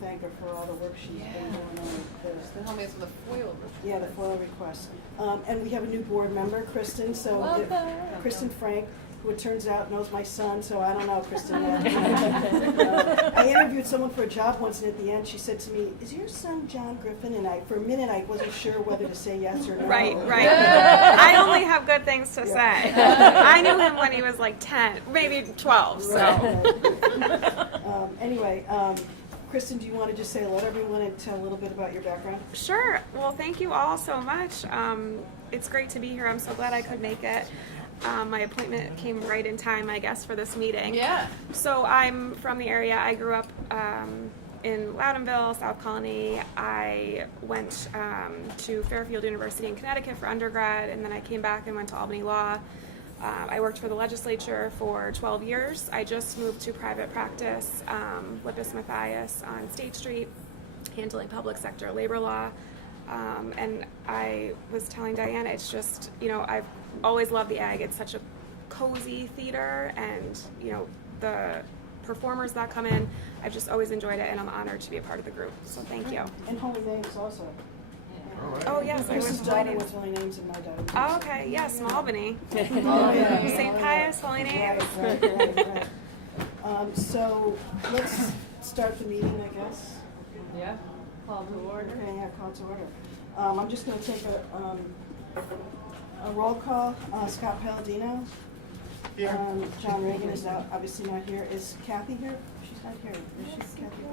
thank her for all the work she's been doing on the Tell me it's the foil. yeah, the FOIL request. And we have a new board member, Kristen, Kristen Frank, who it turns out knows my son, so I don't know, Kristen. I interviewed someone for a job once, and at the end she said to me, "Is your son John Griffin?" And for a minute I wasn't sure whether to say yes or no. Right. I only have good things to say. I knew him when he was like 10, maybe 12, so. Anyway, Kristen, do you want to just say hello to everyone and tell a little bit about your background? Sure. Well, thank you all so much. It's great to be here. I'm so glad I could make it. My appointment came right in time, I guess, for this meeting. Yeah. So I'm from the area. I grew up in Loudonville, South Colony. I went to Fairfield University in Connecticut for undergrad, and then I came back and went to Albany Law. I worked for the legislature for 12 years. I just moved to private practice, Lippis Mathias on State Street, handling public sector labor law. And I was telling Diana, it's just, I've always loved the Ag. It's such a cozy theater, and, the performers that come in, I've just always enjoyed it, and I'm honored to be a part of the group. So thank you. And Holy Names also. Oh, yes, I Chris's was daughter was Holy Names in my daughter. Oh, okay, yes, Albany. Yeah. St. Pius, Holy Names. Right. So let's start the meeting, I guess. Yeah. Call to order. Okay, yeah, call to order. I'm just going to take a roll call. Scott Palladino. Here. John Reagan is obviously not here. Is Kathy here? She's not here. Is she, Kathy?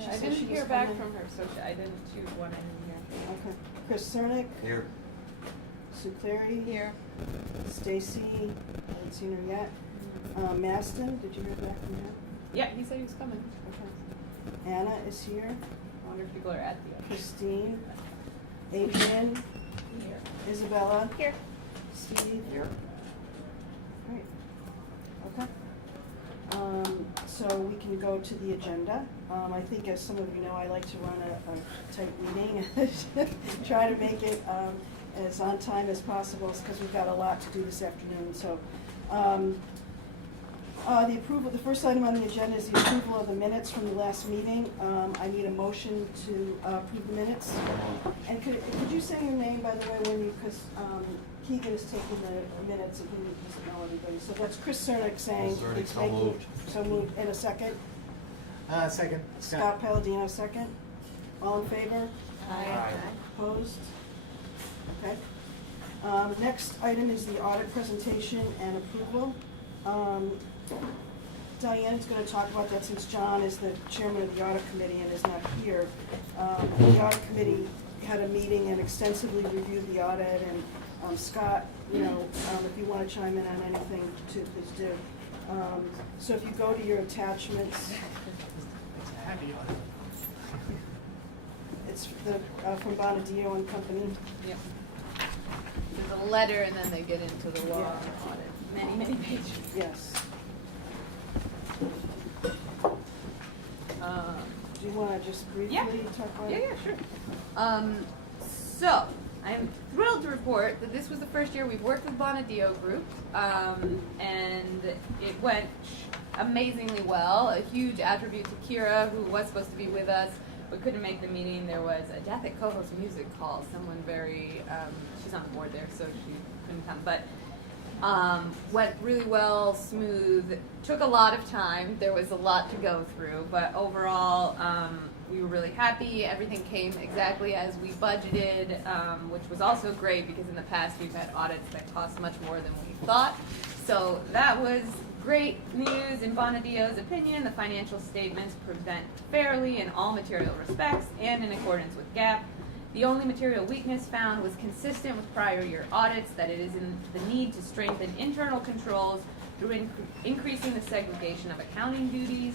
She I said didn't she was hear back coming. from her, so I didn't choose one in here. Okay. Chris Cernick. Here. Sue Clary. Here. Stacy. I haven't seen her yet. Maston. Did you hear back from him? Yeah, he said he was coming. Okay. Anna is here. I wonder if people are at the Christine. Adrian. Here. Isabella. Here. Steve. Here. Great. Okay. So we can go to the agenda. I think, as some of you know, I like to run a tight meeting, try to make it as on time as possible, because we've got a lot to do this afternoon. So the approval, the first item on the agenda is the approval of the minutes from the last meeting. I need a motion to approve the minutes. And could you say your name, by the way, because Keegan is taking the minutes and he doesn't know everybody. So that's Chris Cernick saying Cernick, he's so making, moved. so moved. In a second. Second. Scott Palladino, second. All in favor? Aye. Opposed? Okay. Next item is the audit presentation and approval. Diane's going to talk about that since John is the chairman of the audit committee and is not here. The audit committee had a meeting and extensively reviewed the audit, and Scott, if you want to chime in on anything, please do. So if you go to your attachments, it's from Bonadio and Company. Yep. There's a letter, and then they get into the law audit. Many, many pages. Yes. Do you want to just briefly talk about it? Yeah, sure. So, I'm thrilled to report that this was the first year we've worked with Bonadio Group, and it went amazingly well. A huge attribute to Kira, who was supposed to be with us, but couldn't make the meeting. There was a death at co-host music call. Someone very, she's on the board there, so she couldn't come. But went really well, smooth, took a lot of time. There was a lot to go through, but overall, we were really happy. Everything came exactly as we budgeted, which was also great because in the past we've had audits that cost much more than we thought. So that was great news. In Bonadio's opinion, the financial statements present fairly in all material respects and in accordance with GAAP. The only material weakness found was consistent with prior year audits, that it is in the need to strengthen internal controls through increasing the segregation of accounting duties.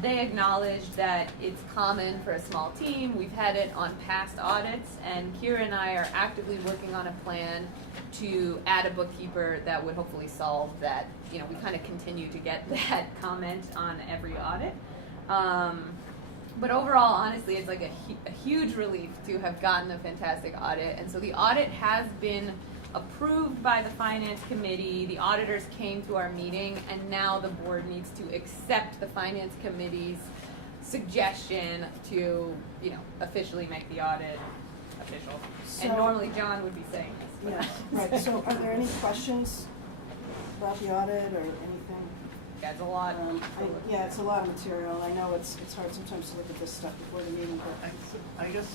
They acknowledged that it's common for a small team. We've had it on past audits, and Kira and I are actively working on a plan to add a bookkeeper that would hopefully solve that. We kind of continue to get that comment on every audit. But overall, honestly, it's like a huge relief to have gotten a fantastic audit. And so the audit has been approved by the Finance Committee. The auditors came to our meeting, and now the board needs to accept the Finance Committee's suggestion to, you know, officially make the audit official. And So- normally John would be saying this. Yeah, but- right, so are there any questions about the audit or anything? Yeah, it's a lot. Yeah, it's a lot of material, I know it's hard sometimes to look at this stuff before the meeting, but, I guess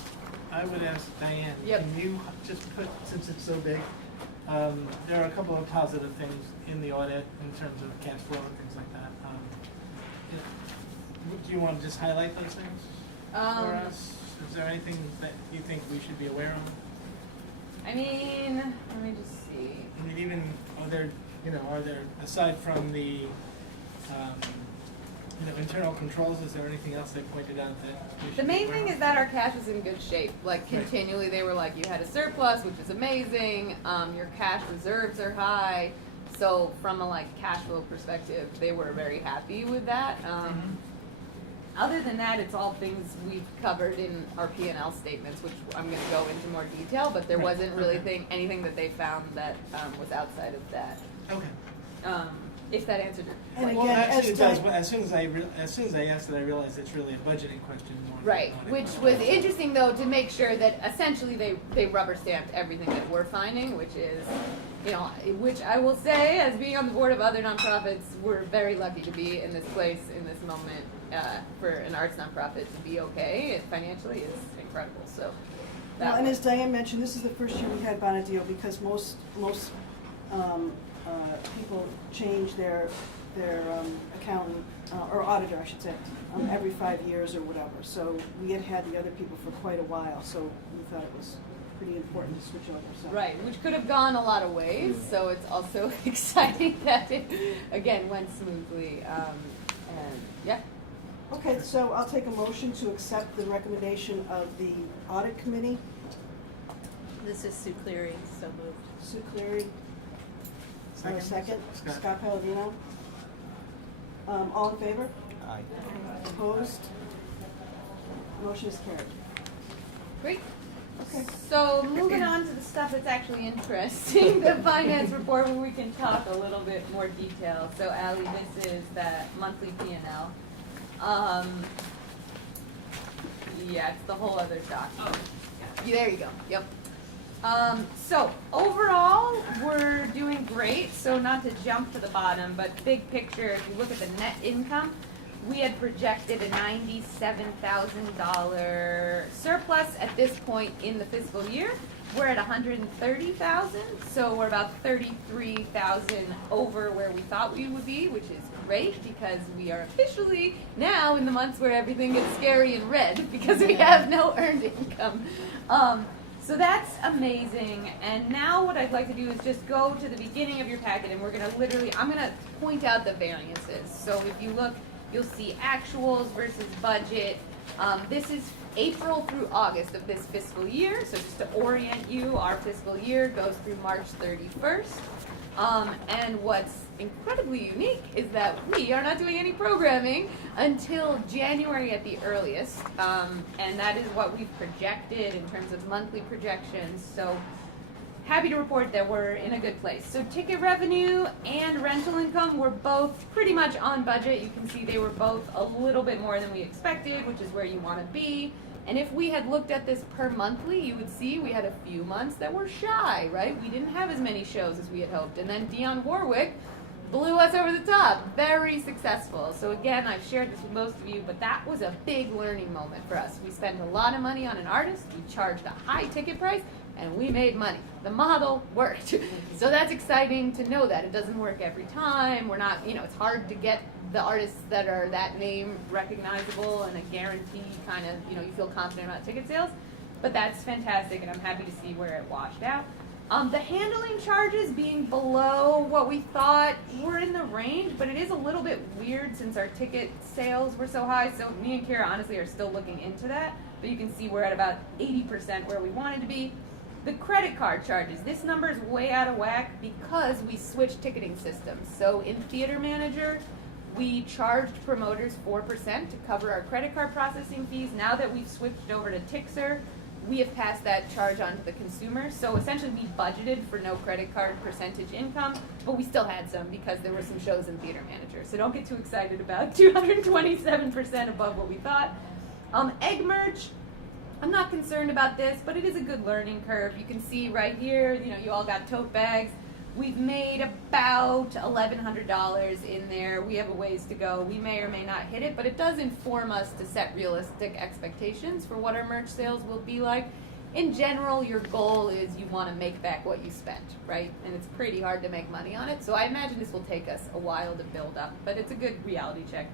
I would ask Diane, Yep. can you just put, since it's so big, there are a couple of positive things in the audit in terms of cash flow and things like that. Do you want to just highlight those things for us? Is there anything that you think we should be aware of? I mean, let me just see. I mean, even, are there, aside from the, internal controls, is there anything else they pointed out that we should The be main aware thing of? is that our cash is in good shape. Like continually they were like, you had a surplus, which is amazing. Your cash reserves are high. So from a like cash flow perspective, they were very happy with that. Other than that, it's all things we've covered in our P&L statements, which I'm going to go into more detail, but there Right, wasn't really okay. anything that they found that was outside of that. Okay. If that answered your And question. Well, again, actually as it does, Di- but as soon as I asked it, I realized it's really a budgeting question more. than Right, an which audit was question. interesting though to make sure that essentially they rubber stamped everything that we're finding, which is, which I will say, as being on the board of other nonprofits, we're very lucky to be in this place in this moment. For an arts nonprofit to be okay financially is incredible. So, well, and as Diane mentioned, this is the first year we had Bonadio because most people change their accountant, or auditor, I should say, every 5 years or whatever. So we had the other people for quite a while, so we thought it was pretty important to switch over. So. right, which could have gone a lot of ways. So it's also exciting that it again went smoothly. And yeah. Okay, so I'll take a motion to accept the recommendation of the audit committee. This is Sue Cleary, so moved. Sue Cleary, second. Scott. Scott Palladino. All in favor? Aye. Opposed? Motion is carried. Great. Okay. So moving on to the stuff that's actually interesting, the finance report where we can talk a little bit more detail. So Ally, this is the monthly P&L. Yeah, it's the whole other document. Yeah, there you go. Yep. So overall, we're doing great. So not to jump to the bottom, but big picture, if you look at the net income, we had projected a $97,000 surplus at this point in the fiscal year. We're at $130,000, so we're about $33,000 over where we thought we would be, which is great because we are officially now in the months where everything gets scary and red because we have no earned income. So that's amazing. And now what I'd like to do is just go to the beginning of your packet, and I'm gonna point out the variances. So if you look, you'll see actuals versus budget. This is April through August of this fiscal year. So just to orient you, our fiscal year goes through March 31st. And what's incredibly unique is that we are not doing any programming until January at the earliest. And that is what we've projected in terms of monthly projections. So happy to report that we're in a good place. So ticket revenue and rental income were both pretty much on budget. You can see they were both a little bit more than we expected, which is where you want to be. And if we had looked at this per monthly, you would see we had a few months that were shy, right? We didn't have as many shows as we had hoped. And then Dionne Warwick blew us over the top. Very successful. So again, I've shared this with most of you, but that was a big learning moment for us. We spent a lot of money on an artist. We charged a high ticket price, and we made money. The model worked. So that's exciting to know that. It doesn't work every time. We're not, it's hard to get the artists that are that name recognizable and a guarantee kind of, you feel confident about ticket sales. But that's fantastic, and I'm happy to see where it washed out. The handling charges being below what we thought were in the range, but it is a little bit weird since our ticket sales were so high. So me and Kara honestly are still looking into that. But you can see we're at about 80% where we wanted to be. The credit card charges, this number is way out of whack because we switched ticketing systems. So in Theater Manager, we charged promoters 4% to cover our credit card processing fees. Now that we've switched over to Tixer, we have passed that charge on to the consumer. So essentially we budgeted for no credit card percentage income, but we still had some because there were some shows in theater manager. So don't get too excited about 227% above what we thought. Egg merch, I'm not concerned about this, but it is a good learning curve. You can see right here, you all got tote bags. We've made about $1,100 in there. We have a ways to go. We may or may not hit it, but it does inform us to set realistic expectations for what our merch sales will be like. In general, your goal is you want to make back what you spent, right? And it's pretty hard to make money on it. So I imagine this will take us a while to build up, but it's a good reality check.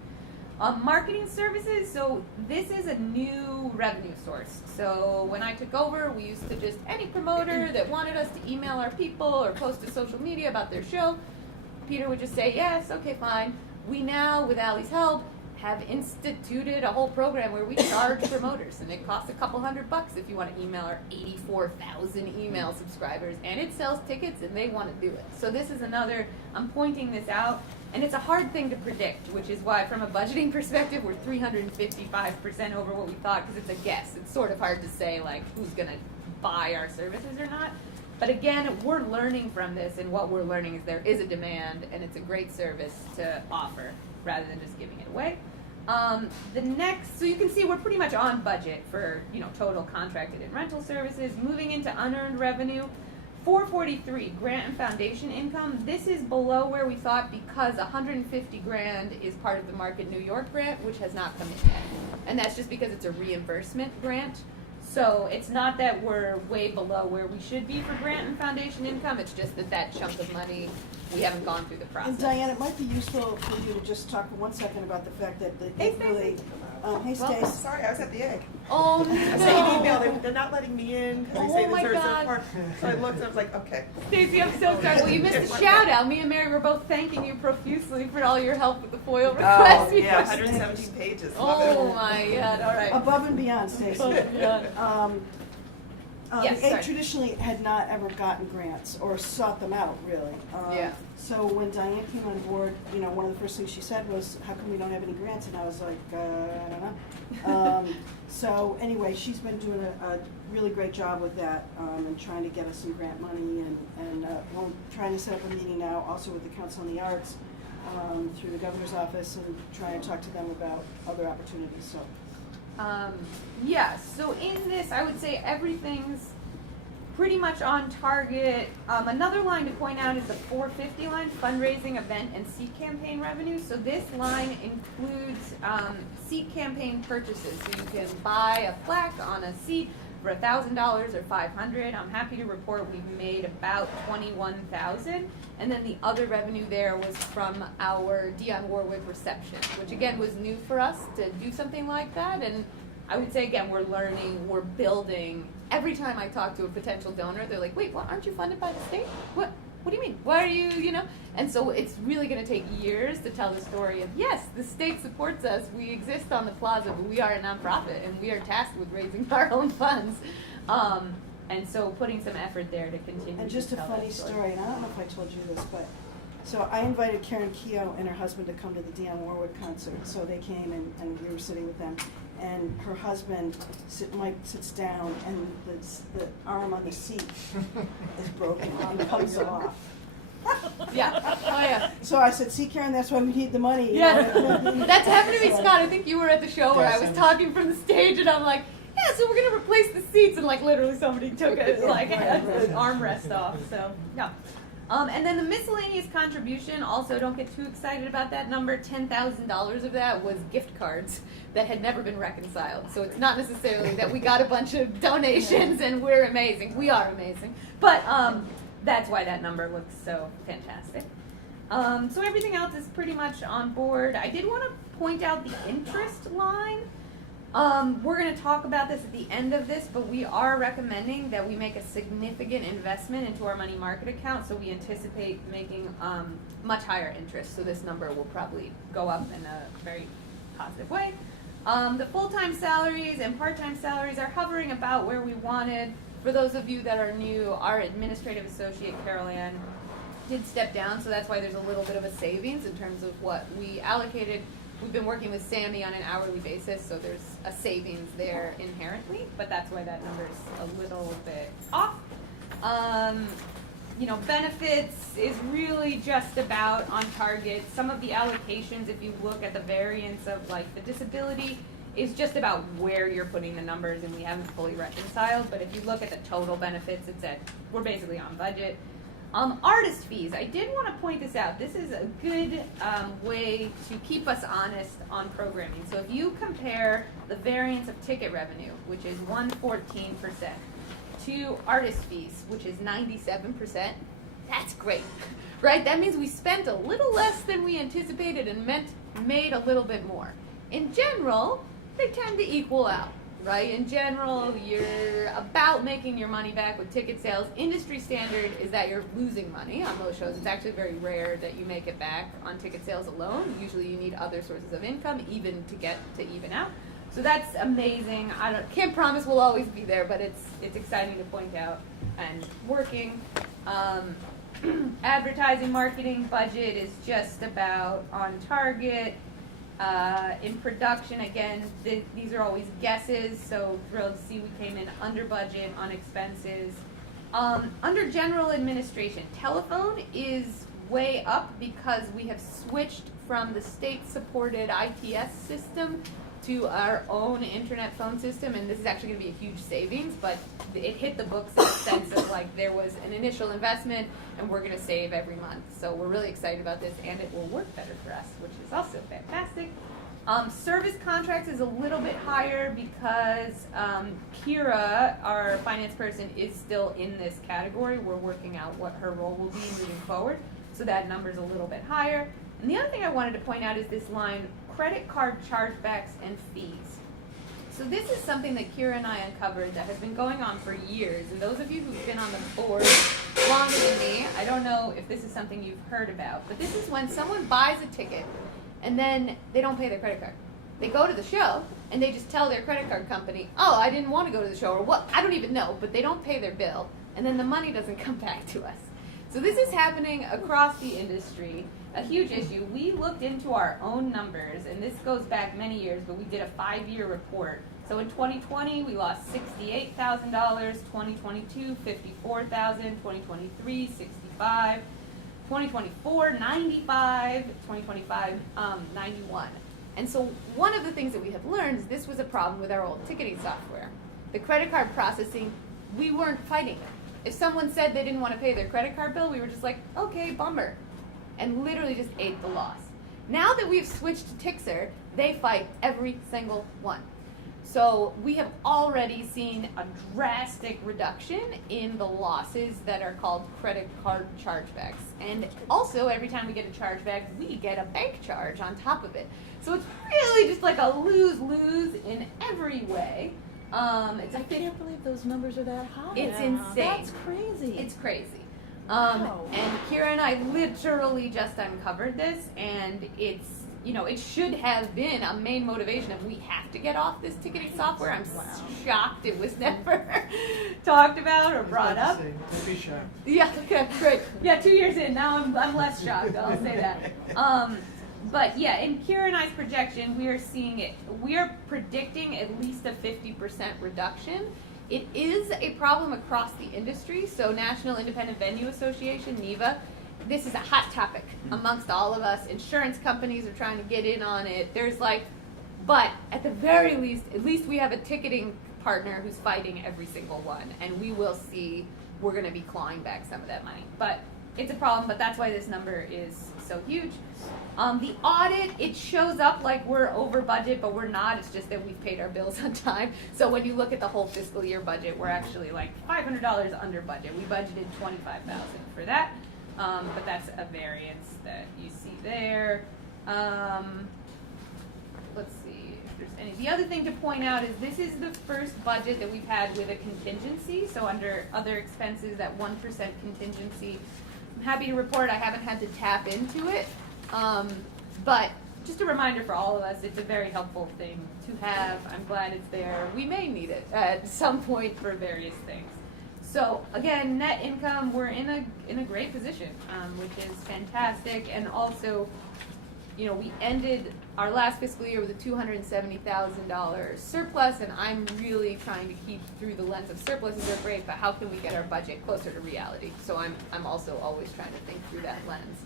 Marketing services, so this is a new revenue source. So when I took over, we used to just, any promoter that wanted us to email our people or post to social media about their show, Peter would just say, yes, okay, fine. We now, with Allie's help, have instituted a whole program where we charge promoters, and it costs a couple $100 if you want to email our 84,000 email subscribers, and it sells tickets and they want to do it. So this is another, I'm pointing this out, and it's a hard thing to predict, which is why from a budgeting perspective, we're 355% over what we thought, because it's a guess. It's sort of hard to say like who's going to buy our services or not. But again, we're learning from this, and what we're learning is there is a demand, and it's a great service to offer rather than just giving it away. The next, so you can see we're pretty much on budget for total contracted and rental services. Moving into unearned revenue, 443 grant and foundation income. This is below where we thought because 150 grand is part of the Market New York grant, which has not come in yet, and that's just because it's a reimbursement grant. So it's not that we're way below where we should be for grant and foundation income. It's just that chunk of money, we haven't gone through the process. And Diane, it might be useful for you to just talk for 1 second about the fact that Hey, they've really, hey Well, Stace. Sorry, I was at the egg. Oh I sent an email, no! they're not letting me in because Oh they say the my church God. is part. So I looked and I was like, okay. Stacey, I'm so sorry. Well, you missed a shout out. Me and Mary were both thanking you profusely for all your help with the FOIL request. Oh, yeah, before- 117 pages. Love it. Oh my God! All right. Above and beyond, Stacy. Yeah. Yes, The egg sorry. traditionally had not ever gotten grants or sought them out, really. Yeah. So when Diane came on board, one of the first things she said was, how come we don't have any grants? And I was like, I don't know. So anyway, she's been doing a really great job with that and trying to get us some grant money. And we're trying to set up a meeting now also with the Council on the Arts through the governor's office and try and talk to them about other opportunities. So. Yeah, so in this, I would say everything's pretty much on target. Another line to point out is the 450 line, fundraising, event, and seat campaign revenue. So this line includes seat campaign purchases. So you can buy a plaque on a seat for $1,000 or $500. I'm happy to report we've made about $21,000. And then the other revenue there was from our Dionne Warwick reception, which again was new for us to do something like that. And I would say again, we're learning, we're building. Every time I talk to a potential donor, they're like, wait, aren't you funded by the state? What do you mean? Why are you, And so it's really going to take years to tell the story of, yes, the state supports us. We exist on the plaza, but we are a nonprofit, and we are tasked with raising our own funds. And so putting some effort there to continue. And just to a tell funny that story, and I don't know if I told you this, but, so I invited Karen Keogh and her husband to come to the Dionne Warwick concert. So they came and we were sitting with them. And her husband, Mike, sits down and the arm on the seat is broken and comes off. Yeah. Oh, yeah. So I said, see Karen, that's why we need the money. Yeah. That's happened to me, Scott. I think you were at the show where I was Yes, talking from the stage, and I'm like, yeah, so we're gonna replace the seats, and like literally somebody took an armrest off. So yeah. And then the miscellaneous contribution, also don't get too excited about that number. $10,000 of that was gift cards that had never been reconciled. So it's not necessarily that we got a bunch of donations and we're amazing. We are amazing. But that's why that number looks so fantastic. So everything else is pretty much on board. I did want to point out the interest line. We're going to talk about this at the end of this, but we are recommending that we make a significant investment into our money market account, so we anticipate making much higher interest. So this number will probably go up in a very positive way. The full-time salaries and part-time salaries are hovering about where we wanted. For those of you that are new, our administrative associate, Carol Ann, did step down, so that's why there's a little bit of a savings in terms of what we allocated. We've been working with Sammy on an hourly basis, so there's a savings there inherently, but that's why that number's a little bit off. You know, benefits is really just about on target. Some of the allocations, if you look at the variance of like the disability, is just about where you're putting the numbers, and we haven't fully reconciled. But if you look at the total benefits, we're basically on budget. Artist fees, I did want to point this out. This is a good way to keep us honest on programming. So if you compare the variance of ticket revenue, which is 114%, to artist fees, which is 97%, that's great, right? That means we spent a little less than we anticipated and made a little bit more. In general, they tend to equal out, right? In general, you're about making your money back with ticket sales. Industry standard is that you're losing money on most shows. It's actually very rare that you make it back on ticket sales alone. Usually you need other sources of income even to get to even out. So that's amazing. Can't promise we'll always be there, but it's exciting to point out and working. Advertising marketing budget is just about on target. In production, again, these are always guesses, so thrilled to see we came in under budget on expenses. Under general administration, telephone is way up because we have switched from the state-supported ITS system to our own internet phone system, and this is actually going to be a huge savings, but it hit the books in the sense of like there was an initial investment and we're going to save every month. So we're really excited about this, and it will work better for us, which is also fantastic. Service contracts is a little bit higher because Kira, our finance person, is still in this category. We're working out what her role will be moving forward, so that number's a little bit higher. And the other thing I wanted to point out is this line, credit card chargebacks and fees. So this is something that Kira and I uncovered that has been going on for years. And those of you who've been on the board longer than me, I don't know if this is something you've heard about, but this is when someone buys a ticket and then they don't pay their credit card. They go to the show and they just tell their credit card company, oh, I didn't want to go to the show, or what, I don't even know, but they don't pay their bill, and then the money doesn't come back to us. So this is happening across the industry, a huge issue. We looked into our own numbers, and this goes back many years, but we did a 5-year report. So in 2020, we lost $68,000, 2022, $54,000, 2023, $65,000, 2024, $95,000, 2025, $91,000. And so one of the things that we have learned is this was a problem with our old ticketing software. The credit card processing, we weren't fighting it. If someone said they didn't want to pay their credit card bill, we were just like, okay, bummer, and literally just ate the loss. Now that we've switched to Tixer, they fight every single one. So we have already seen a drastic reduction in the losses that are called credit card chargebacks. And also, every time we get a chargeback, we get a bank charge on top of it. So it's really just like a lose-lose in every way. I can't believe those numbers are that high. It's insane. That's crazy. It's crazy. Wow. And Kira and I literally just uncovered this, and it's, you know, it should have been a main motivation of we have to get off this ticketing software. I'm shocked it was never talked about or brought up. Don't be shy. Yeah, okay, great. Yeah, 2 years in, now I'm less shocked, I'll say that. But yeah, in Kira and I's projection, we are seeing it. We are predicting at least a 50% reduction. It is a problem across the industry. So National Independent Venue Association, NIVA, this is a hot topic amongst all of us. Insurance companies are trying to get in on it. There's like, but at the very least, at least we have a ticketing partner who's fighting every single one. And we will see, we're going to be clawing back some of that money. But it's a problem, but that's why this number is so huge. The audit, it shows up like we're over budget, but we're not. It's just that we've paid our bills on time. So when you look at the whole fiscal year budget, we're actually like $500 under budget. We budgeted $25,000 for that, but that's a variance that you see there. Let's see if there's any. The other thing to point out is this is the first budget that we've had with a contingency. So under other expenses, that 1% contingency. I'm happy to report I haven't had to tap into it, but just a reminder for all of us, it's a very helpful thing to have. I'm glad it's there. We may need it at some point for various things. So again, net income, we're in a great position, which is fantastic. And also, you know, we ended our last fiscal year was a $270,000 surplus, and I'm really trying to keep through the lens of surpluses are great, but how can we get our budget closer to reality? So I'm also always trying to think through that lens.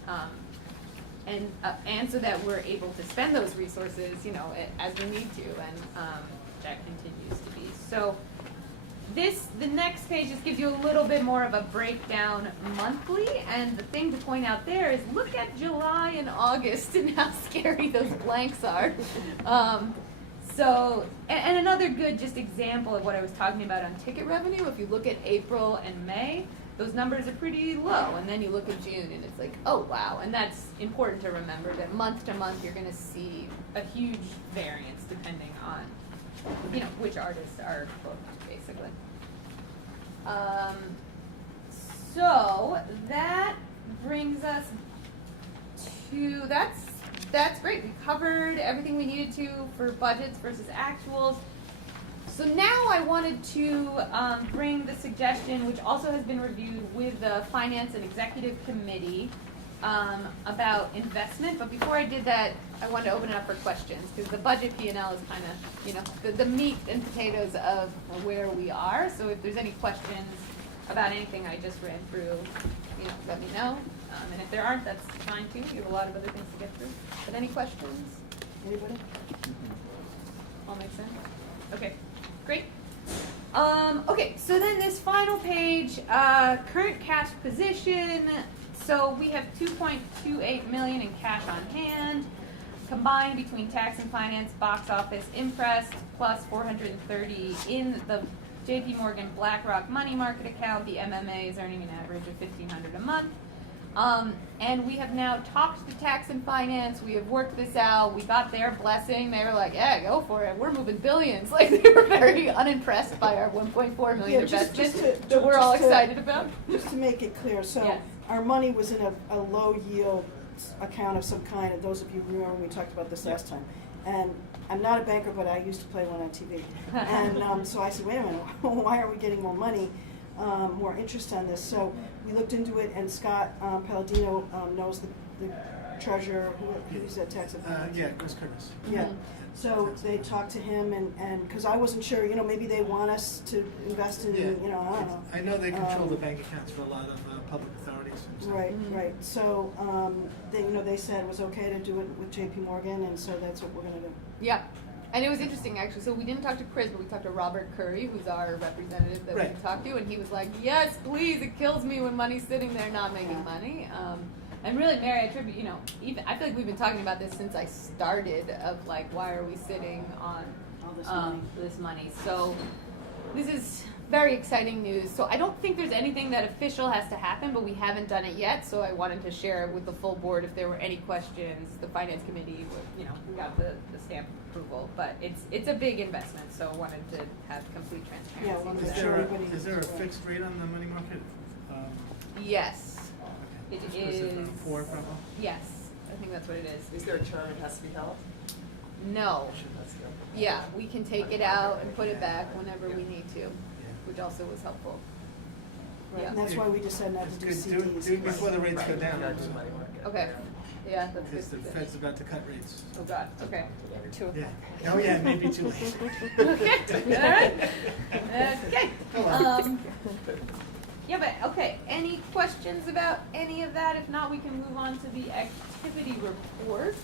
And so that we're able to spend those resources, you know, as we need to, and that continues to be. So the next page just gives you a little bit more of a breakdown monthly, and the thing to point out there is look at July and August and how scary those blanks are. And another good just example of what I was talking about on ticket revenue, if you look at April and May, those numbers are pretty low, and then you look at June and it's like, oh wow, and that's important to remember that month to month you're going to see a huge variance depending on, you know, which artists are booked, basically. So that brings us to, that's great. We covered everything we needed to for budgets versus actuals. So now I wanted to bring the suggestion, which also has been reviewed with the Finance and Executive Committee, about investment. But before I did that, I wanted to open it up for questions, because the budget P&L is kind of, you know, the meat and potatoes of where we are. So if there's any questions about anything I just ran through, you know, let me know. And if there aren't, that's fine too. We have a lot of other things to get through. But any questions? Anybody? All makes sense? Okay, great. Okay, so then this final page, current cash position. So we have $2.28 million in cash on hand, combined between tax and finance, box office, imprest, plus $430 in the JP Morgan BlackRock money market account. The MMA is earning an average of $1,500 a month. And we have now talked to tax and finance. We have worked this out. We got their blessing. They were like, yeah, go for it. We're moving billions. Like, they were very unimpressed by our $1.4 million investment that we're all excited about. Just to make it clear, so Yes. our money was in a low yield account of some kind, and those of you who remember we talked about this last time. And I'm not a banker, but I used to play one on TV. And so I said, wait a minute, why are we getting more money, more interest on this? So we looked into it, and Scott Palladino knows the treasurer, who's at tax and finance. Yeah, Chris Curtis. Yeah, so they talked to him, and because I wasn't sure, you know, maybe they want us to invest in, Yeah. you know, I don't know. I know they control the bank accounts for a lot of public authorities and stuff. Right, right. So, they, you know, they said it was okay to do it with JP Morgan, and so that's what we're gonna do. Yeah. And it was interesting, actually. So we didn't talk to Chris, but we talked to Robert Curry, who's our representative that we Right. talked to, and he was like, yes, please, it kills me when money's sitting there not making money. And really, Mary, I attribute, you know, even I feel like we've been talking about this since I started, of like, why are we sitting on All this money. this money? So this is very exciting news. So I don't think there's anything that official has to happen, but we haven't done it yet. So I wanted to share with the full board if there were any questions. The finance committee, you know, we got the stamp approval, but it's a big investment. So I wanted to have complete transparency. Yeah, well, with Is that. Sure, there, everybody- is there a fixed rate on the money market? Yes, Okay. it Is it is. 4 probably? Yes, I think that's what it is. Is there a term it has to be held? No. That's good. Yeah, we can take it out and put it back whenever we need to, Yeah. which also was helpful. Right, and Yeah. that's why we decided not It's to do good. Do CDs. it before the rates go Right, down. you gotta do money market. Okay. Yeah, that's Because the good. Fed's about to cut rates. Oh God. Okay. Yeah. Oh yeah, maybe too late. Okay. All right. Okay. Come on. Yeah, but okay. Any questions about any of that? If not, we can move on to the activity report.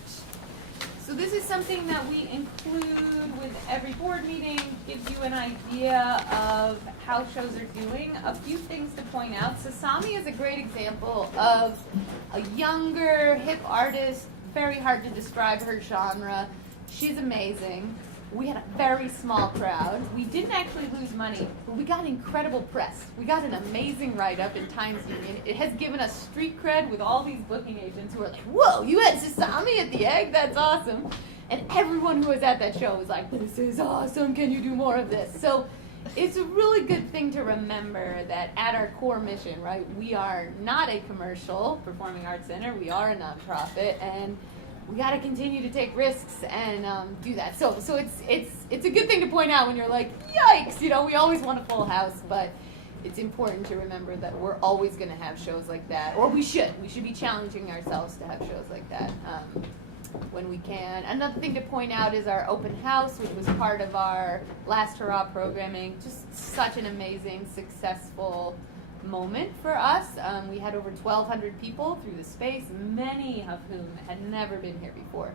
So this is something that we include with every board meeting, gives you an idea of how shows are doing. A few things to point out. Sasami is a great example of a younger, hip artist, very hard to describe her genre. She's amazing. We had a very small crowd. We didn't actually lose money, but we got incredible press. We got an amazing write-up in Times Union. It has given us street cred with all these booking agents who are like, whoa, you had Sasami at the Egg? That's awesome. And everyone who was at that show was like, this is awesome. Can you do more of this? So it's a really good thing to remember that at our core mission, right, we are not a commercial performing arts center. We are a nonprofit, and we got to continue to take risks and do that. So it's a good thing to point out when you're like, yikes, you know, we always want a full house, but it's important to remember that we're always going to have shows like that, or we should be challenging ourselves to have shows like that. when we can. Another thing to point out is our open house, which was part of our Last Hurrah programming. Just such an amazing, successful moment for us. We had over 1,200 people through the space, many of whom had never been here before.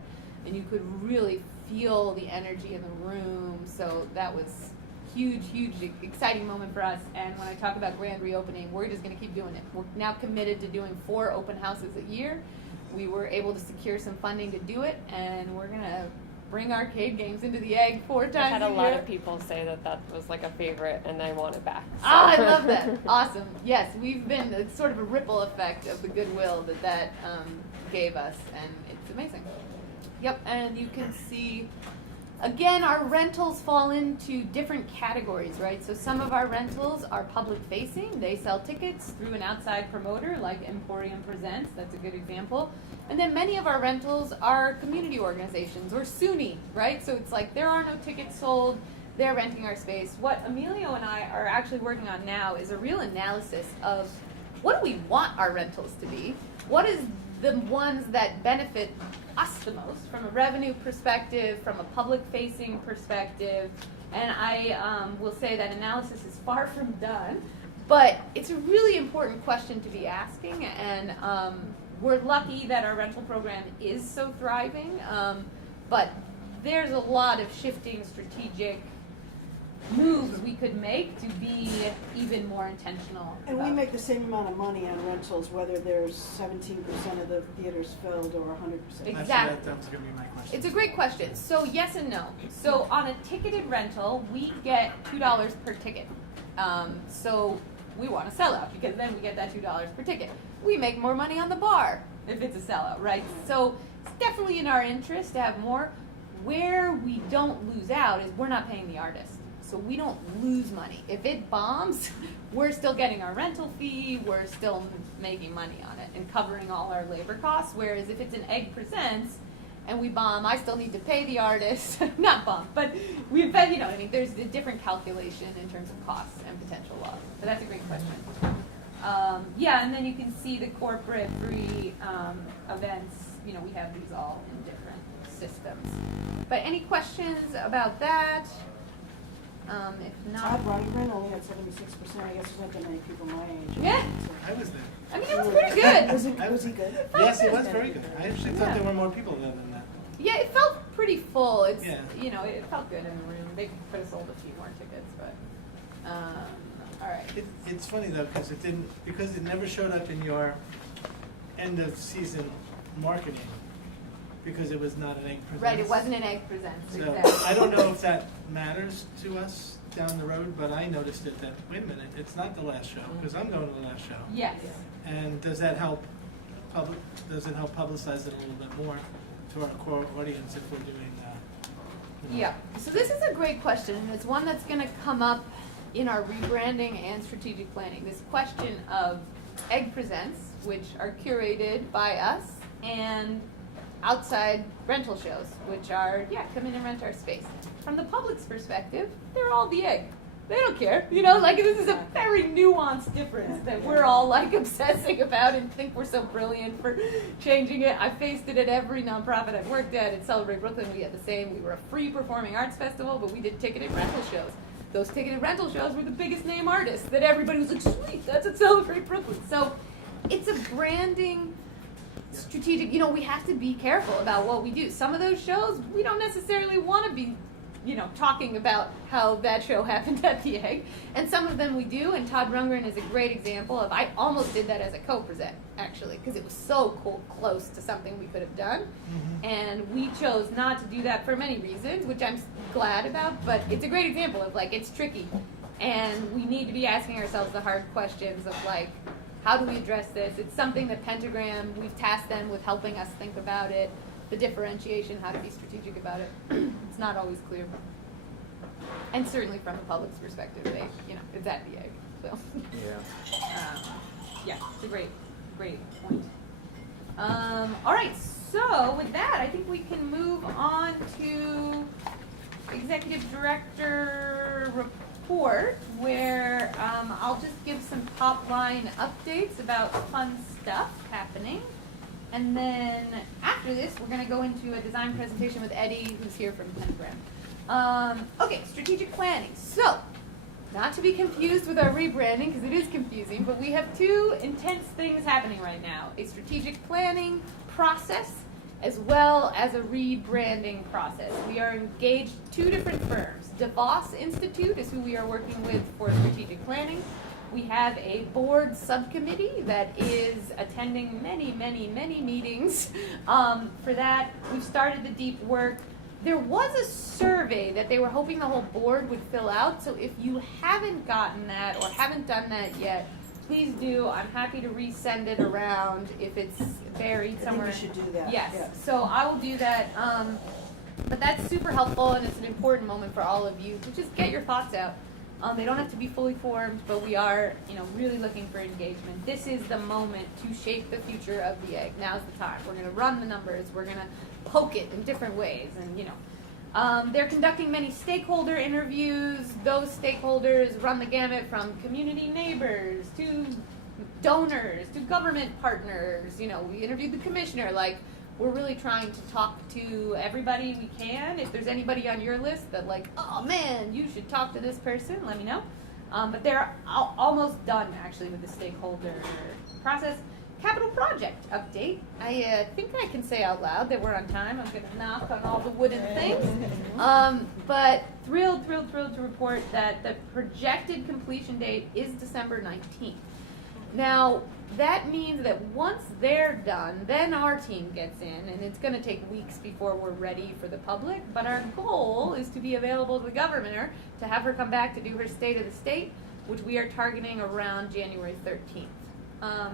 And you could really feel the energy in the room. So that was huge, exciting moment for us. And when I talk about grand reopening, we're just going to keep doing it. We're now committed to doing 4 open houses a year. We were able to secure some funding to do it, and we're going to bring arcade games into the Egg 4 times a year. I had a lot of people say that was like a favorite, and they want it back. So. I love that. Awesome. Yes, we've been, it's sort of a ripple effect of the goodwill that gave us, and it's amazing. Yep, and you can see, again, our rentals fall into different categories, right? So some of our rentals are public facing. They sell tickets through an outside promoter like Emporium Presents. That's a good example. And then many of our rentals are community organizations or SUNY, right? So it's like there are no tickets sold. They're renting our space. What Emilio and I are actually working on now is a real analysis of what do we want our rentals to be? What is the ones that benefit us the most from a revenue perspective, from a public-facing perspective, and I will say that analysis is far from done, but it's a really important question to be asking, and we're lucky that our rental program is so thriving, but there's a lot of shifting strategic moves we could make to be even more intentional. And we make the same amount of money on rentals, whether there's 17% of the theaters filled or 100%. Exactly. That was going to be my question. It's a great question. So yes and no. So on a ticketed rental, we get $2 per ticket. So we want to sell out because then we get that $2 per ticket. We make more money on the bar if it's a sellout, right? So it's definitely in our interest to have more. Where we don't lose out is we're not paying the artist. So we don't lose money. If it bombs, we're still getting our rental fee, we're still making money on it and covering all our labor costs. Whereas if it's an Egg Presents and we bomb, I still need to pay the artist, not bomb, but we've been, you know, I mean, there's a different calculation in terms of costs and potential loss. But that's a great question. Yeah, and then you can see the corporate free events, you know, we have these all in different systems. But any questions about that? If not, Todd Rundgren only had 76%. I guess there's not that many people my age. Yeah. I was there. I mean, it was pretty good. Was he good? Yes, it was very good. I actually thought there were more people there than that. Yeah, it felt pretty full. It's, Yeah. you know, it felt good in the room. They could have sold a few more tickets, but, all right. It's funny though, because it never showed up in your end of season marketing, because it was not an Egg Presents. Right, it wasn't an Egg Presents, So exactly. I don't know if that matters to us down the road, but I noticed it that, wait a minute, it's not the last show, because I'm going to the last show. Yes. And does that help publicize it a little bit more to our core audience if we're doing Yeah. So this is a great question, and it's one that's going to come up in our rebranding and strategic planning. This question of Egg Presents, which are curated by us, and outside rental shows, which are, come in and rent our space. From the public's perspective, they're all the Egg. They don't care, you know, like this is a very nuanced difference that we're all like obsessing about and think we're so brilliant for changing it. I faced it at every nonprofit I've worked at Celebrate Brooklyn. We had the same. We were a free performing arts festival, but we did ticketed rental shows. Those ticketed rental shows were the biggest name artists that everybody was like, sweet, that's at Celebrate Brooklyn. So it's a branding strategic, you know, we have to be careful about what we do. Some of those shows, we don't necessarily want to be, you know, talking about how that show happened at the Egg. And some of them we do, and Todd Rundgren is a great example of, I almost did that as a co-present, actually, because it was so close to something we could have done. And we chose not to do that for many reasons, which I'm glad about, but it's a great example of, like, it's tricky. And we need to be asking ourselves the hard questions of, like, how do we address this? It's something that Pentagram, we've tasked them with helping us think about it, the differentiation, how to be strategic about it. It's not always clear. And certainly from the public's perspective, they, you know, it's at the Egg. So, yeah, it's a great point. All right, so with that, I think we can move on to Executive Director report, where I'll just give some top line updates about fun stuff happening. And then after this, we're going to go into a design presentation with Eddie, who's here from Pentagram. Okay, strategic planning. So, not to be confused with our rebranding, because it is confusing, but we have two intense things happening right now. A strategic planning process, as well as a rebranding process. We are engaged two different firms. DeVos Institute is who we are working with for strategic planning. We have a board subcommittee that is attending many, many, many meetings. For that, we've started the deep work. There was a survey that they were hoping the whole board would fill out, so if you haven't gotten that or haven't done that yet, please do. I'm happy to resend it around if it's buried somewhere. I think you should do that. Yes, Yeah. so I will do that. But that's super helpful, and it's an important moment for all of you to just get your thoughts out. They don't have to be fully formed, but we are, really looking for engagement. This is the moment to shape the future of the egg. Now's the time. We're going to run the numbers. We're going to poke it in different ways, and they're conducting many stakeholder interviews. Those stakeholders run the gamut from community neighbors to donors to government partners. We interviewed the commissioner. We're really trying to talk to everybody we can. If there's anybody on your list that oh man, you should talk to this person, let me know. But they're almost done actually with the stakeholder process. Capital project update. I think I can say out loud that we're on time. I'm gonna knock on all the wooden things. But thrilled to report that the projected completion date is December 19th. Now, that means that once they're done, then our team gets in, and it's going to take weeks before we're ready for the public, but our goal is to be available to the governor to have her come back to do her State of the State, which we are targeting around January 13th.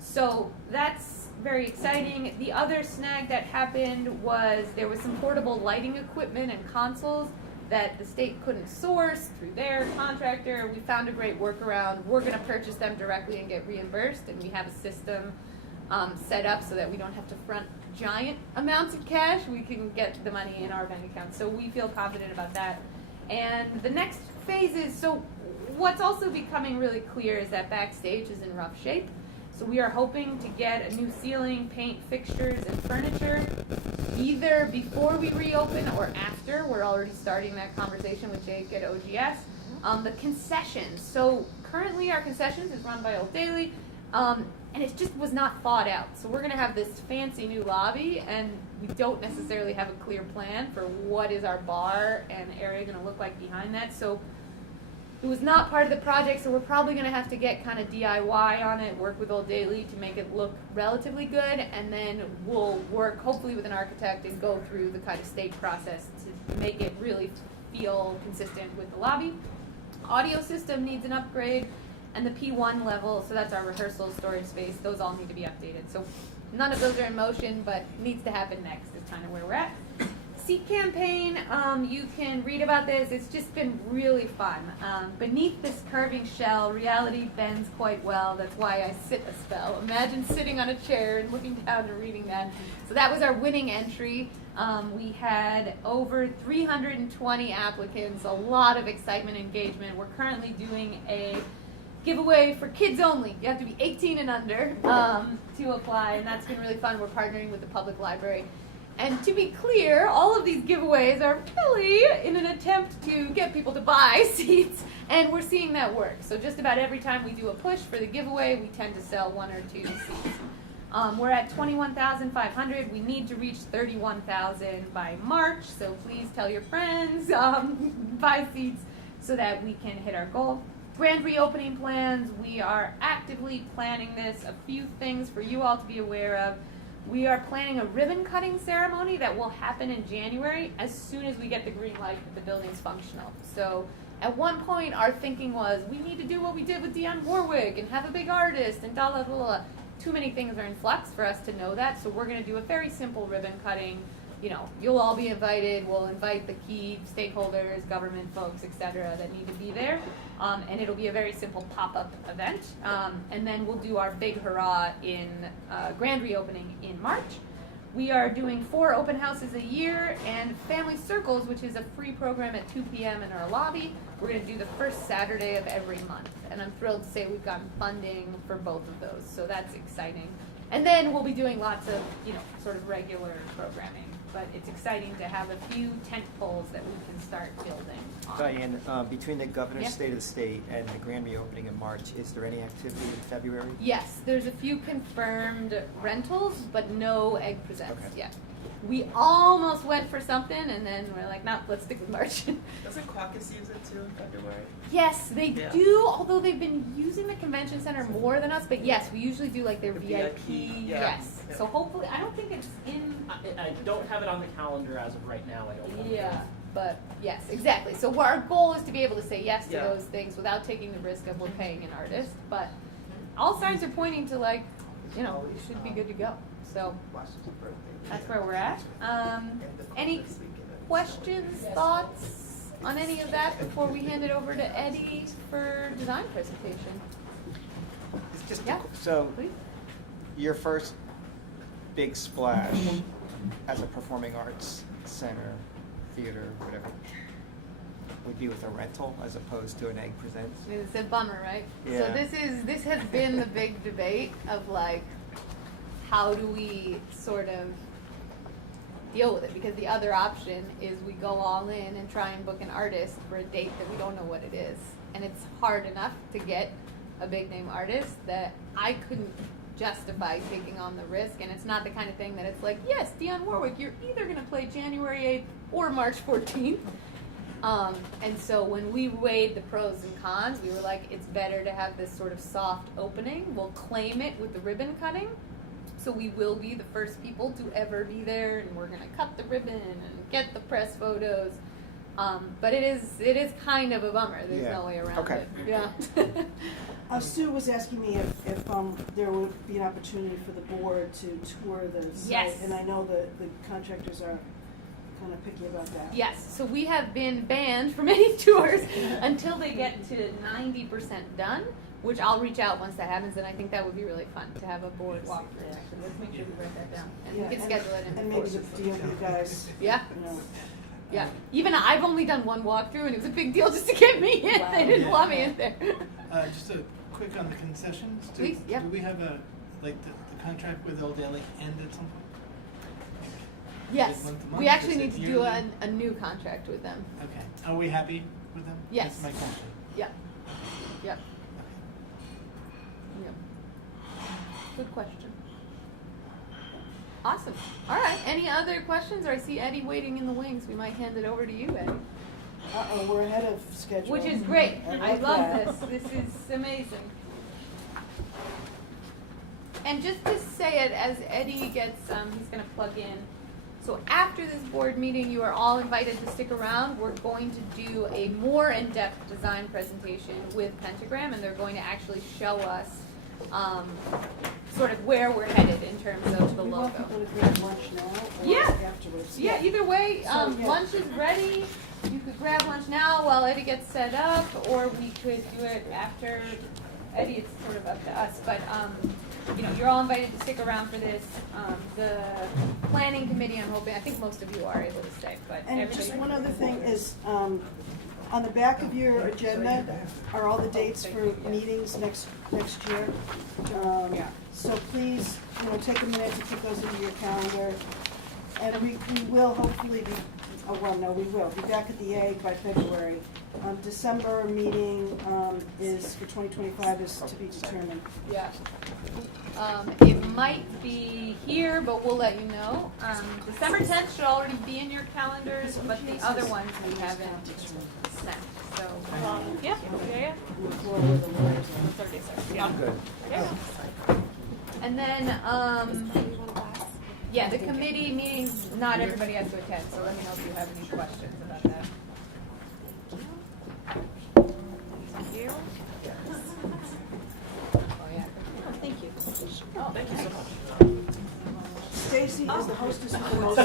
So that's very exciting. The other snag that happened was there was some portable lighting equipment and consoles that the state couldn't source through their contractor. We found a great workaround. We're going to purchase them directly and get reimbursed, and we have a system set up so that we don't have to front giant amounts of cash. We can get the money in our bank account, so we feel confident about that. And the next phase is, so what's also becoming really clear is that backstage is in rough shape. So we are hoping to get a new ceiling, paint, fixtures, and furniture either before we reopen or after. We're already starting that conversation with Jake at OGS. The concessions. So currently our concessions is run by Old Daily, and it just was not thought out. So we're going to have this fancy new lobby, and we don't necessarily have a clear plan for what is our bar and area going to look like behind that. So it was not part of the project, so we're probably going to have to get kind of DIY on it, work with Old Daily to make it look relatively good, and then we'll work hopefully with an architect and go through the kind of state process to make it really feel consistent with the lobby. Audio system needs an upgrade, and the P1 level, so that's our rehearsal storage space, those all need to be updated. So none of those are in motion, but needs to happen next is kind of where we're at. Seat campaign, you can read about this. It's just been really fun. Beneath this curving shell, reality bends quite well. That's why I sit a spell. Imagine sitting on a chair and looking down and reading that. So that was our winning entry. We had over 320 applicants, a lot of excitement, engagement. We're currently doing a giveaway for kids only. You have to be 18 and under to apply, and that's been really fun. We're partnering with the public library. And to be clear, all of these giveaways are really in an attempt to get people to buy seats, and we're seeing that work. So just about every time we do a push for the giveaway, we tend to sell 1 or 2 seats. We're at 21,500. We need to reach 31,000 by March, so please tell your friends, buy seats so that we can hit our goal. Grand reopening plans. We are actively planning this. A few things for you all to be aware of. We are planning a ribbon cutting ceremony that will happen in January as soon as we get the green light that the building's functional. So at one point our thinking was we need to do what we did with Dionne Warwick and have a big artist and da la la la. Too many things are in flux for us to know that, so we're going to do a very simple ribbon cutting. You'll all be invited. We'll invite the key stakeholders, government folks, etc. that need to be there. And it'll be a very simple pop-up event. And then we'll do our big hurrah in grand reopening in March. We are doing 4 open houses a year and Family Circles, which is a free program at 2 p.m. in our lobby. We're going to do the first Saturday of every month. And I'm thrilled to say we've gotten funding for both of those. So that's exciting. And then we'll be doing lots of, sort of regular programming. But it's exciting to have a few tent poles that we can start building on. Diane, between the governor's Yeah. state of the state and the grand reopening in March, is there any activity in February? Yes, there's a few confirmed rentals, but no egg presents Okay. yet. We almost went for something, and then we're like, no, let's stick with March. Doesn't Caucus use it too in February? Yes, they Yeah. do, although they've been using the convention center more than us, but yes, we usually do like their The VIP, VIP, yeah. yes. Yeah. So hopefully, I don't think it's in, I don't have it on the calendar as of right now, I don't know. yeah, but yes, exactly. So our goal is to be able to say yes to Yeah. those things without taking the risk of we're paying an artist, but all signs are pointing to like, we should be good to go. So that's where we're at. Any questions, thoughts on any of that before we hand it over to Eddie for design presentation? It's just Yeah. So, Please. your first big splash as a performing arts center, theater, whatever, would be with a rental as opposed to an egg presents? It's a bummer, right? So Yeah. this has been the big debate of like, how do we sort of deal with it? Because the other option is we go all in and try and book an artist for a date that we don't know what it is. And it's hard enough to get a big name artist that I couldn't justify taking on the risk. And it's not the kind of thing that it's like, yes, Dionne Warwick, you're either going to play January 8th or March 14th. And so when we weighed the pros and cons, we were like, it's better to have this sort of soft opening. We'll claim it with the ribbon cutting. So we will be the first people to ever be there, and we're gonna cut the ribbon and get the press photos. But it is kind of a bummer. There's Yeah. no way around Okay. it. Yeah. Sue was asking me if there would be an opportunity for the board to tour the site. Yes. And I know the contractors are kind of picky about that. Yes. So we have been banned from any tours until they get to 90% done. Which I'll reach out once that happens, and I think that would be really fun to have a board walkthrough. Actually, let's make sure we write that down, and Yeah, we can schedule it in. And maybe the DOB guys, Yeah. you know. Yeah. Even I've only done one walkthrough, and it was a big deal just to get me in. Wow. They didn't want me in there. Just a quick on the concessions. Please, yeah. Do we have the contract with Old Daily end at some point? Yes, Is it month to month? we actually Is need it to do yearly? a new contract with them. Okay. Are we happy with them? Yes. That's my question. Yep. Yep. Yep. Good question. Awesome. All right. Any other questions? Or I see Eddie waiting in the wings. We might hand it over to you, Eddie. We're ahead of schedule. Which is great. I like love that. this. This is amazing. And just to say it, as Eddie gets, he's going to plug in. So after this board meeting, you are all invited to stick around. We're going to do a more in-depth design presentation with Pentagram, and they're going to actually show us sort of where we're headed in terms of the We logo. want people to grab lunch now or Yeah. afterwards. Yeah, either way, So, yeah. lunch is ready. You could grab lunch now while Eddie gets set up, or we could do it after Eddie. It's sort of up to us, but you're all invited to stick around for this. The planning committee, I think most of you are able to stay, but And everybody. just one other thing is, on the back of your agenda are all the dates for meetings next year. So please, take a minute to put those into your calendar. And we will hopefully be, we will be back at the egg by February. December meeting is, for 2025, is to be determined. Yeah. It might be here, but we'll let you know. December 10th should already be in your calendars, but the other ones we haven't sent. So, yeah. Move forward with the lawyers. I'm good. And then, the committee meetings, not everybody has to attend, so let me know if you have any questions about that. Thank you. Oh, yeah. Thank you. Oh, thank you so much. Stacy is the hostess with the most. I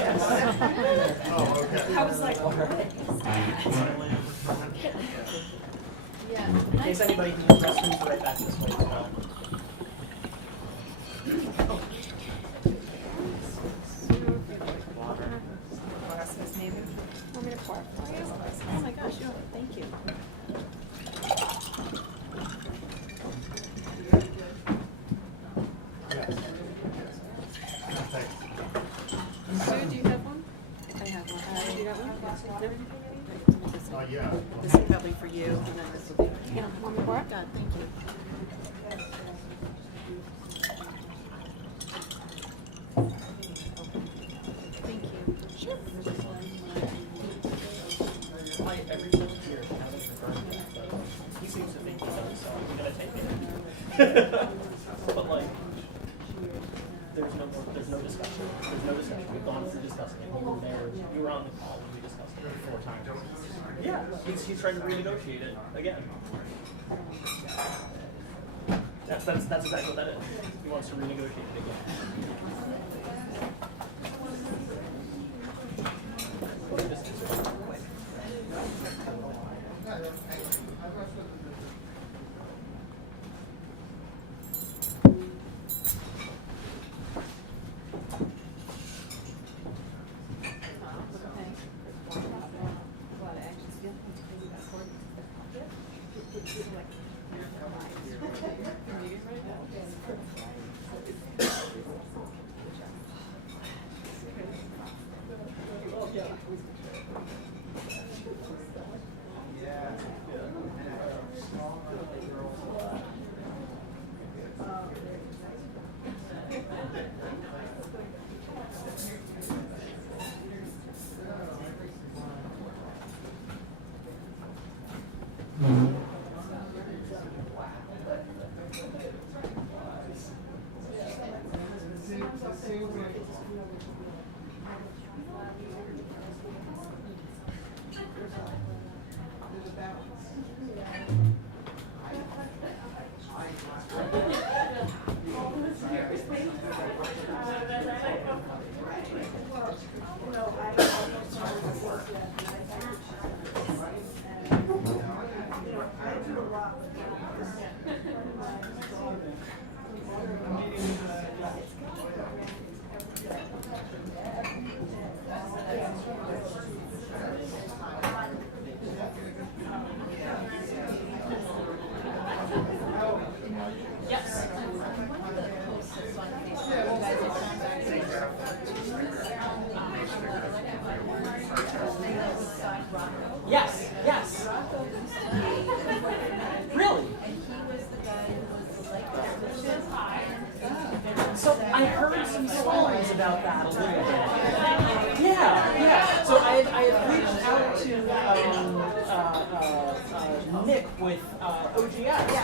was like, Yeah. In case anybody can use restrooms, right back this way as well. Want me to pour it for you? oh my gosh, thank you. you, and then this will be. Yeah, want me to pour it? God, thank you. Thank you. Sure. Like every year, hasn't confirmed it, but he seems to think he does, so I'm gonna take it. But like, there's no discussion. There's no discussion. We've gone through discussing it. You were there. You were on the call when we discussed it 4 times. Yeah, he's trying to renegotiate it again. That's exactly what that is. He wants to renegotiate it again. Yes, yes. Really? So I heard some stories about that a little bit. Yeah. So I had reached out to Nick with OGS,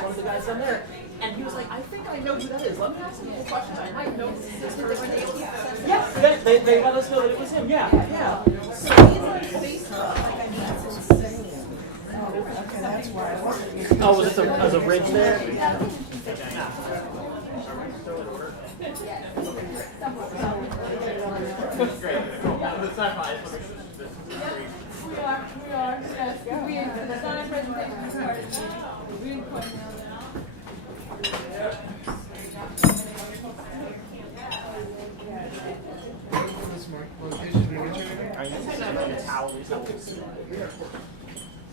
one of the guys down there, and he was like, I think I know who that is. Let me ask him a couple questions. I might know this person. Yeah, they let us know that it was him. Yeah. So he's on Facebook, like I mean, it's insane. Okay, that's why I wasn't. Oh, was it as a ridge there? Great. It's not fine. We are, yes. The Sonic presentation is part of the really important.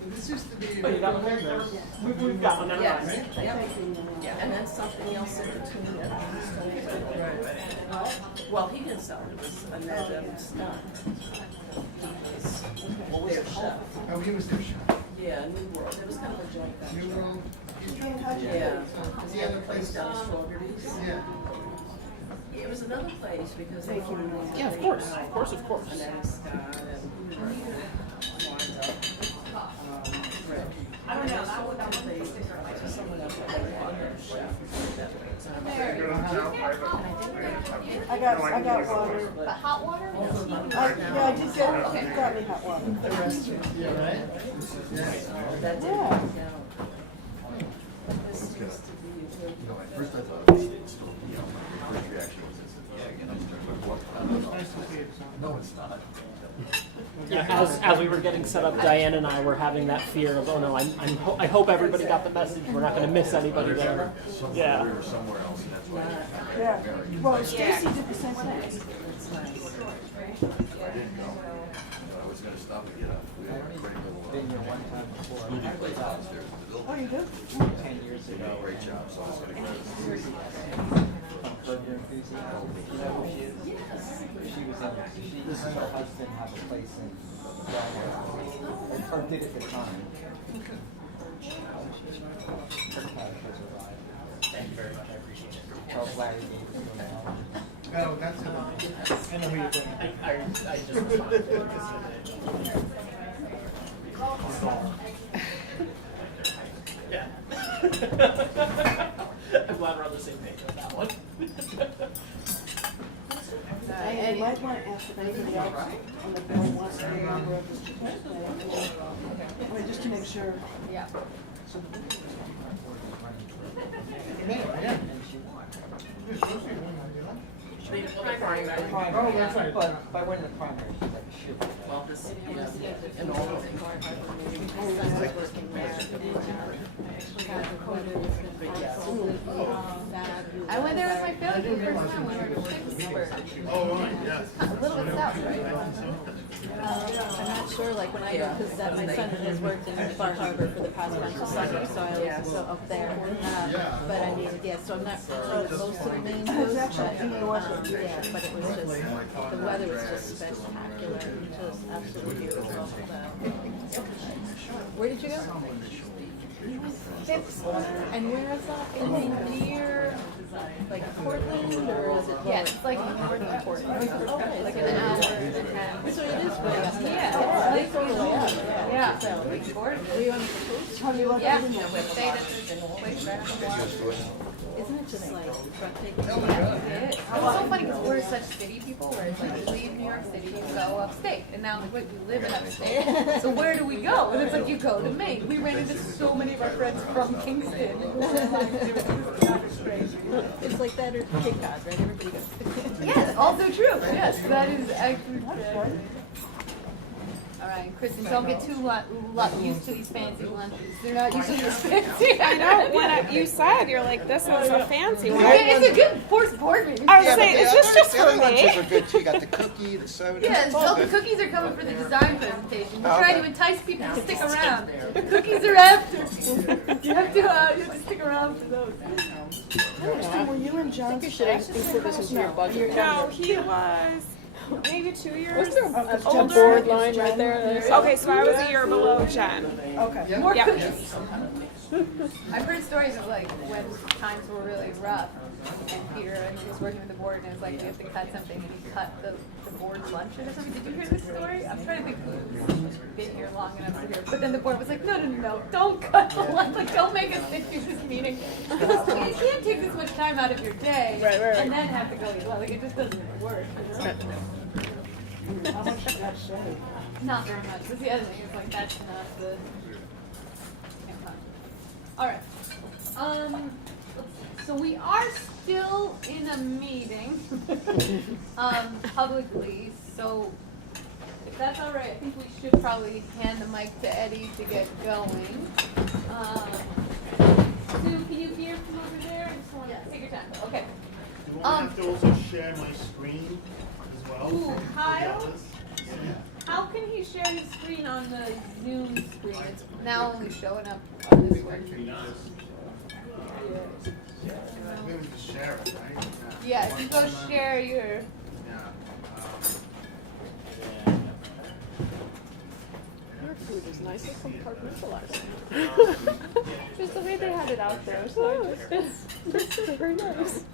This used to be. Oh, you got one there? We've got one there. Yes, yeah, and then something else in between that. Well, he didn't sell it, it was another stuff. What was their chef? Oh, he was their chef. Yeah, New World, it was kind of a joint venture. New World. Yeah, because he had a place down in Strawberries. Yeah. It was another place because they were. Yeah, of course. And then Scott and wind up. I don't know, I would not think someone else had a chef. I got water. But hot water? Yeah, I did get, you got me hot water. The rest, yeah, right? That didn't Yeah. work out. This used to be a First I thought it was still, my first reaction was this is the egg, and I was like, what? No, it's not. Yeah, as we were getting set up, Diane and I were having that fear of, oh no, I hope everybody got the message. We're not going to miss anybody there. Yeah. We were somewhere else, and that's why Yeah. Well, Stacy did the same thing. I didn't go. I was gonna stop and get up. We had a great Been here little one time before. studio place downstairs in the building. Oh, you do? 10 years They did ago. a great job, so I was gonna go. From Curb Your Enthusiasm. You know who she is? She was she and her husband have a place in Delaware, or did at the time. Larry gave us. Oh, that's it. I know who you're going to. I just responded to it. Yeah. I'm glad we're on the same page with that one. And you might want to ask if anybody else on the board wants to be a member of the strategic planning committee. I mean, just to make sure. Yeah. Yeah. Oh, that's right. But by winning the primary, she's like, shoot. Well, this, and all of them. I went there with my family for the first time when we were Pittsburgh. Oh, right, yes. A little bit south, right? I'm not sure, like when I go, because my son has worked in Bar Harbor for the past bunch of summers, so I always go up there. But I mean, yeah, so I'm not so close to the main coast, but, yeah, but it was just, the weather was just spectacular, just absolutely beautiful. Where did you go? Pittsburgh. And where is that? Is it near, Like Portland, or is it? yeah, it's like north of Portland. Okay, Like an hour and a half. so it is way up there. Yeah, It's totally up. Yeah. So, It's gorgeous. were you on the cruise? Yeah, we stayed at this place right on the water. Isn't it just like breathtaking? Yeah, it is. It's so funny because we're such city people where it's like you leave New York City, you go upstate, and now like, wait, we live in upstate. So where do we go? And it's like you go to Maine. We ran into so many of our friends from Kingston. It's like that or Cape Cod, right? Everybody goes. Yes, also true. Yes, that is actually true. All right, Kristen, don't get too used to these fancy lunches. They're not usually this fancy. I know, when you said, you're like, this is a fancy one. It's a good forced board meeting. I was saying, is this just The for other lunches me? are good too. You got the cookie, the soda. Yes, it's all all the good. cookies are coming for the design presentation. We're Oh, trying to okay. entice people to stick around. The cookies are after. You have to stick around for those. Kristen, were you and John? You should include this into your budget. No, he was maybe 2 years older. Board line right there. Okay, so I was a year below Jen. Okay. More Yeah. cookies. I've heard stories of like when times were really rough and Peter and he was working with the board and it was like we have to cut something and he cut the board's lunch or something. Did you hear this story? I'm trying to think who's been here long enough to hear. But then the board was like, no, don't cut the lunch. Like, don't make us sit through this meeting. You can't take this much time out of your day and then have to go eat lunch. Like, it just doesn't work. You know? How much did that say? Not very much. That's the other thing. It's like that's not the. All right. Let's see. So we are still in a meeting, publicly. So if that's all right, I think we should probably hand the mic to Eddie to get going. Sue, can you hear from over there? I just want to take your time. Okay. Do I have to also share my screen as well? Ooh, Kyle? Together? Yeah. How can he share his screen on the Zoom screen? It's now only showing up on this one. Maybe just share it, right? Yeah, if you go share your. Yeah. Your food is nicely compartmentalized. Just the way they had it out there. So it's very nice.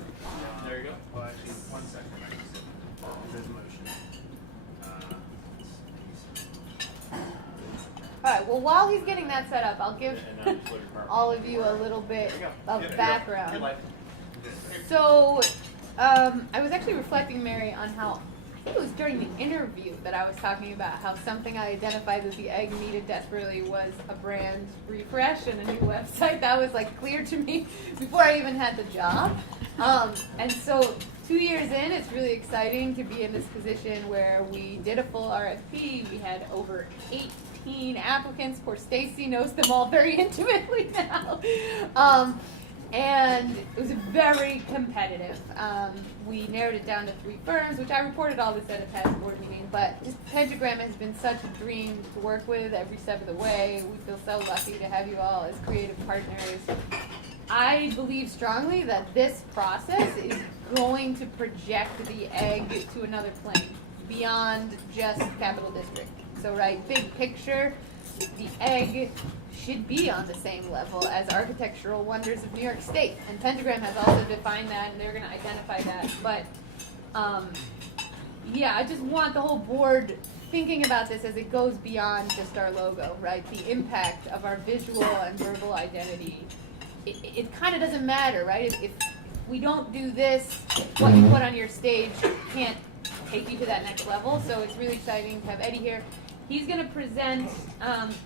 There you go. Well, actually, 1 second. I just there's a motion. All right. Well, while he's getting that set up, I'll give all of you a little bit of background. So, I was actually reflecting, Mary, on how I think it was during the interview that I was talking about how something I identified that the egg needed desperately was a brand refresh and a new website. That was like clear to me before I even had the job. And so 2 years in, it's really exciting to be in this position where we did a full RFP. We had over 18 applicants. Of course, Stacy knows them all very intimately now. And it was very competitive. We narrowed it down to 3 firms, which I reported all this at a past board meeting, but just Pentagram has been such a dream to work with every step of the way. We feel so lucky to have you all as creative partners. I believe strongly that this process is going to project the egg to another plane beyond just Capital District. So, right, big picture, the egg should be on the same level as architectural wonders of New York State. And Pentagram has also defined that, and they're going to identify that. But yeah, I just want the whole board thinking about this as it goes beyond just our logo, right? The impact of our visual and verbal identity. It kind of doesn't matter, right? If we don't do this, what you put on your stage can't take you to that next level. So it's really exciting to have Eddie here. He's going to present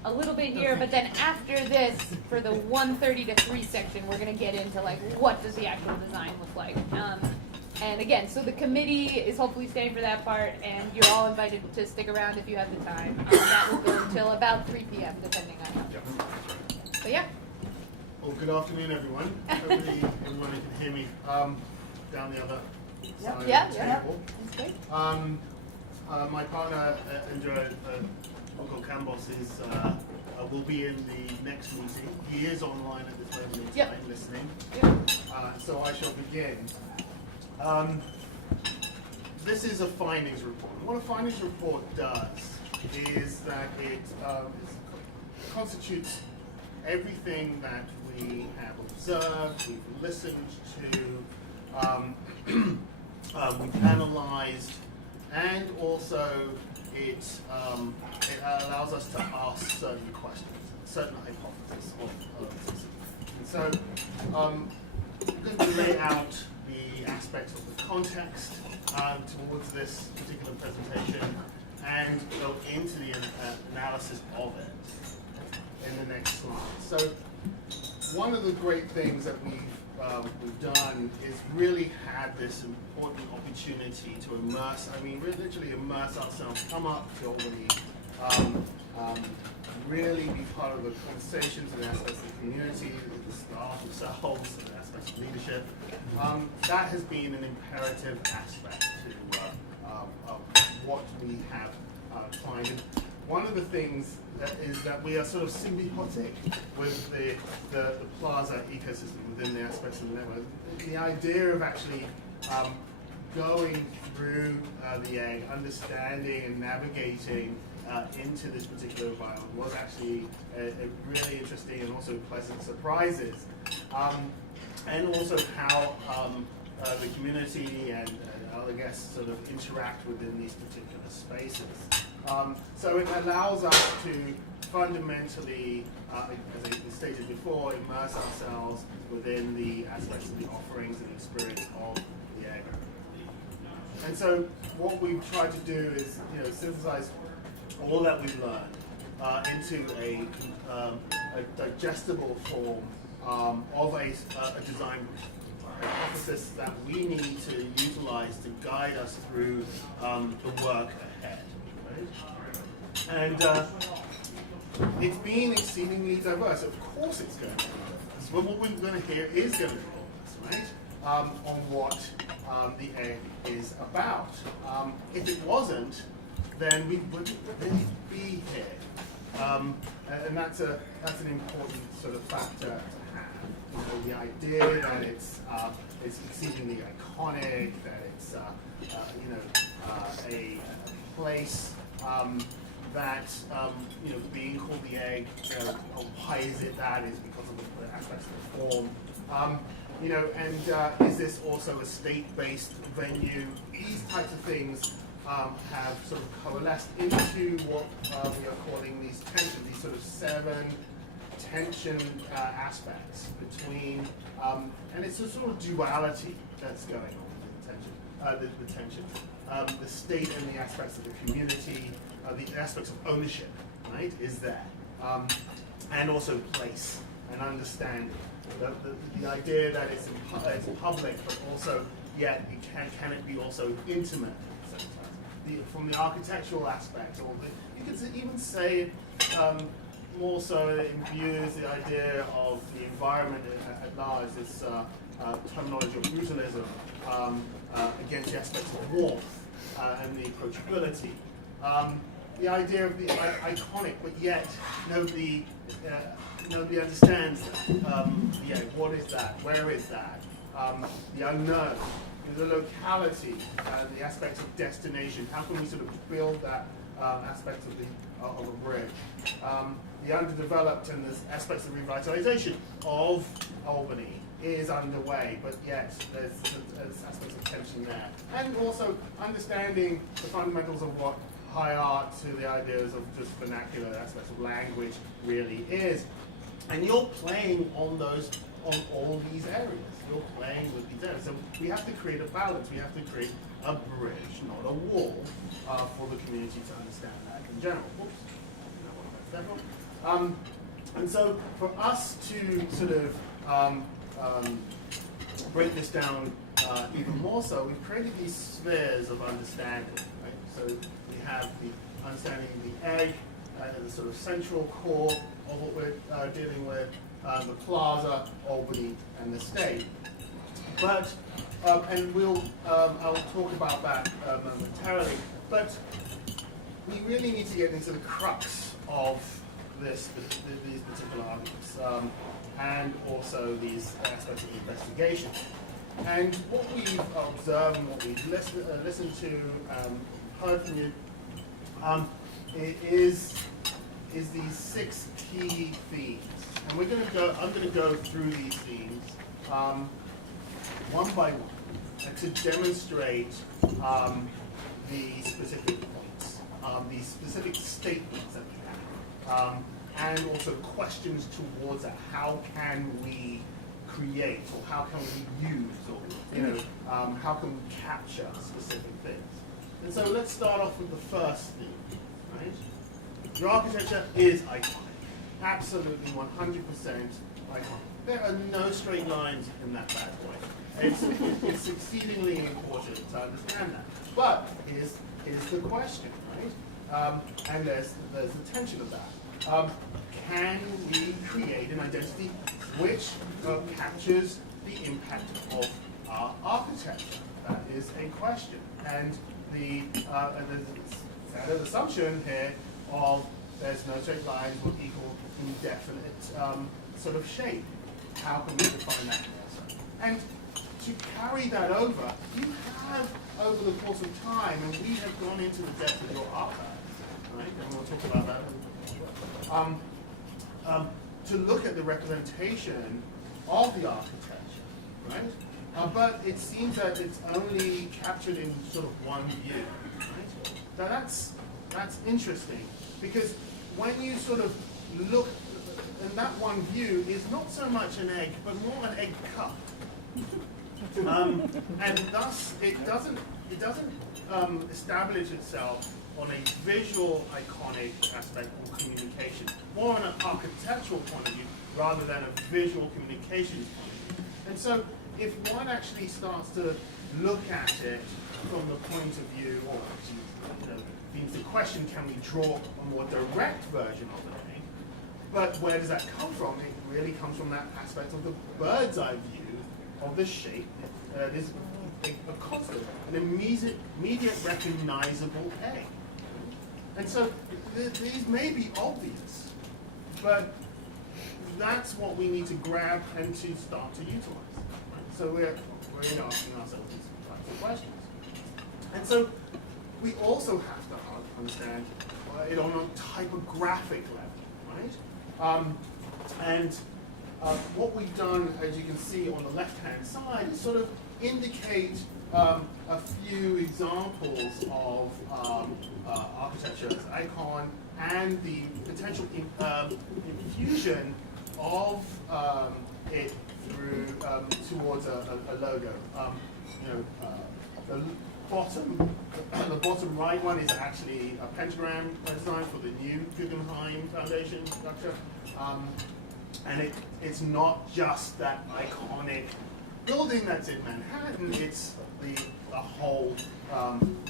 a little bit here, but then after this, for the 1:30 to 3 section, we're going to get into like what does the actual design look like. And again, so the committee is hopefully staying for that part, and you're all invited to stick around if you have the time. That will go until about 3 p.m. depending on you. But yeah. Well, good afternoon, everyone. Hopefully everyone can hear me down the other side of the table. That's great. My partner, Indra, Uncle Campos, will be in the next meeting. He is online at this moment in time, listening. So I shall begin. This is a findings report. And what a findings report does is that it constitutes everything that we have observed, we've listened to, we've analyzed, and also it allows us to ask certain questions, certain hypotheses of this. And so I'm going to lay out the aspects of the context towards this particular presentation and go into the analysis of it in the next slide. So one of the great things that we've done is really had this important opportunity to immerse, literally immerse ourselves, come up to Albany, really be part of the conversations and aspects of the community, the staff themselves, and aspects of leadership. That has been an imperative aspect to what we have defined. One of the things is that we are sort of symbiotic with the Plaza ecosystem within the aspects of the network. The idea of actually going through the egg, understanding and navigating into this particular environment was actually a really interesting and also pleasant surprises. And also how the community and other guests sort of interact within these particular spaces. So it allows us to fundamentally, as I stated before, immerse ourselves within the aspects of the offerings and experience of the egg. And so what we've tried to do is, synthesize all that we've learned into a digestible form of a design hypothesis that we need to utilize to guide us through the work ahead. Right? And it's been exceedingly diverse. Of course it's going to be diverse. But what we're going to hear is going to be diverse, right? On what the egg is about. If it wasn't, then we wouldn't really be here. And that's an important sort of factor to have. The idea that it's exceedingly iconic, that it's a place that being called the egg. Why is it that? Is because of the aspects of the form. And is this also a state-based venue? These types of things have sort of coalesced into what we are calling these tensions, these sort of 7 tension aspects between, and it's a sort of duality that's going on with the tension. The state and the aspects of the community, the aspects of ownership, right, is there. And also place and understanding. The idea that it's public, but also, yet can it be also intimate at the same time? From the architectural aspect, or you could even say more so it imbues the idea of the environment at large, this terminology of brutalism against the aspects of warmth and the approachability. The idea of the iconic, but yet nobody understands that. What is that? Where is that? The unknown, the locality, the aspects of destination. How can we sort of build that aspects of a bridge. The underdeveloped and the aspects of revitalization of Albany is underway, but yet there's aspects of tension there. And also understanding the fundamentals of what high art to the ideas of just vernacular aspects of language really is. And you're playing on all these areas. You're playing with these areas. So we have to create a balance. We have to create a bridge, not a wall, for the community to understand that in general. Oops. And so for us to sort of break this down even more so, we've created these spheres of understanding. Right? So we have the understanding of the egg, the sort of central core of what we're dealing with, the plaza, Albany, and the state. But, and I'll talk about that momentarily, but we really need to get into the crux of these particular arguments, and also these aspects of investigation. And what we've observed and what we've listened to, heard from you, is these 6 key themes. And I'm going to go through these themes one by one to demonstrate the specific points, the specific statements that we have, and also questions towards that. How can we create, or how can we use, or how can we capture specific things? And so let's start off with the first theme. Right? Your architecture is iconic, absolutely 100% iconic. There are no straight lines in that bad boy. It's exceedingly important to understand that. But here's the question, right? And there's the tension of that. Can we create an identity which captures the impact of our architecture? That is a question. And the standard assumption here of there's no straight lines will equal indefinite sort of shape. How can we define that also? And to carry that over, you have, over the course of time, and we have gone into the depth of your archives, right? And we'll talk about that. To look at the representation of the architecture, right? But it seems that it's only captured in sort of one view, right? Now that's interesting, because when you sort of look, and that one view is not so much an egg, but more an egg cup. And thus, it doesn't establish itself on a visual iconic aspect of communication, more on an architectural point of view rather than a visual communication point of view. And so if one actually starts to look at it from the point of view, or means the question, can we draw a more direct version of the thing? But where does that come from? It really comes from that aspect of the bird's eye view of the shape. There's a constant, an immediate recognizable egg. And so these may be obvious, but that's what we need to grab and to start to utilize. Right? So we're asking ourselves these types of questions. And so we also have to understand it on a typographic level, right? What we've done, as you can see on the left-hand side, is sort of indicate a few examples of architecture as icon and the potential infusion of it through towards a logo. The bottom right one is actually a pentagram design for the new Guggenheim Foundation structure. And it's not just that iconic building that's in Manhattan, it's the whole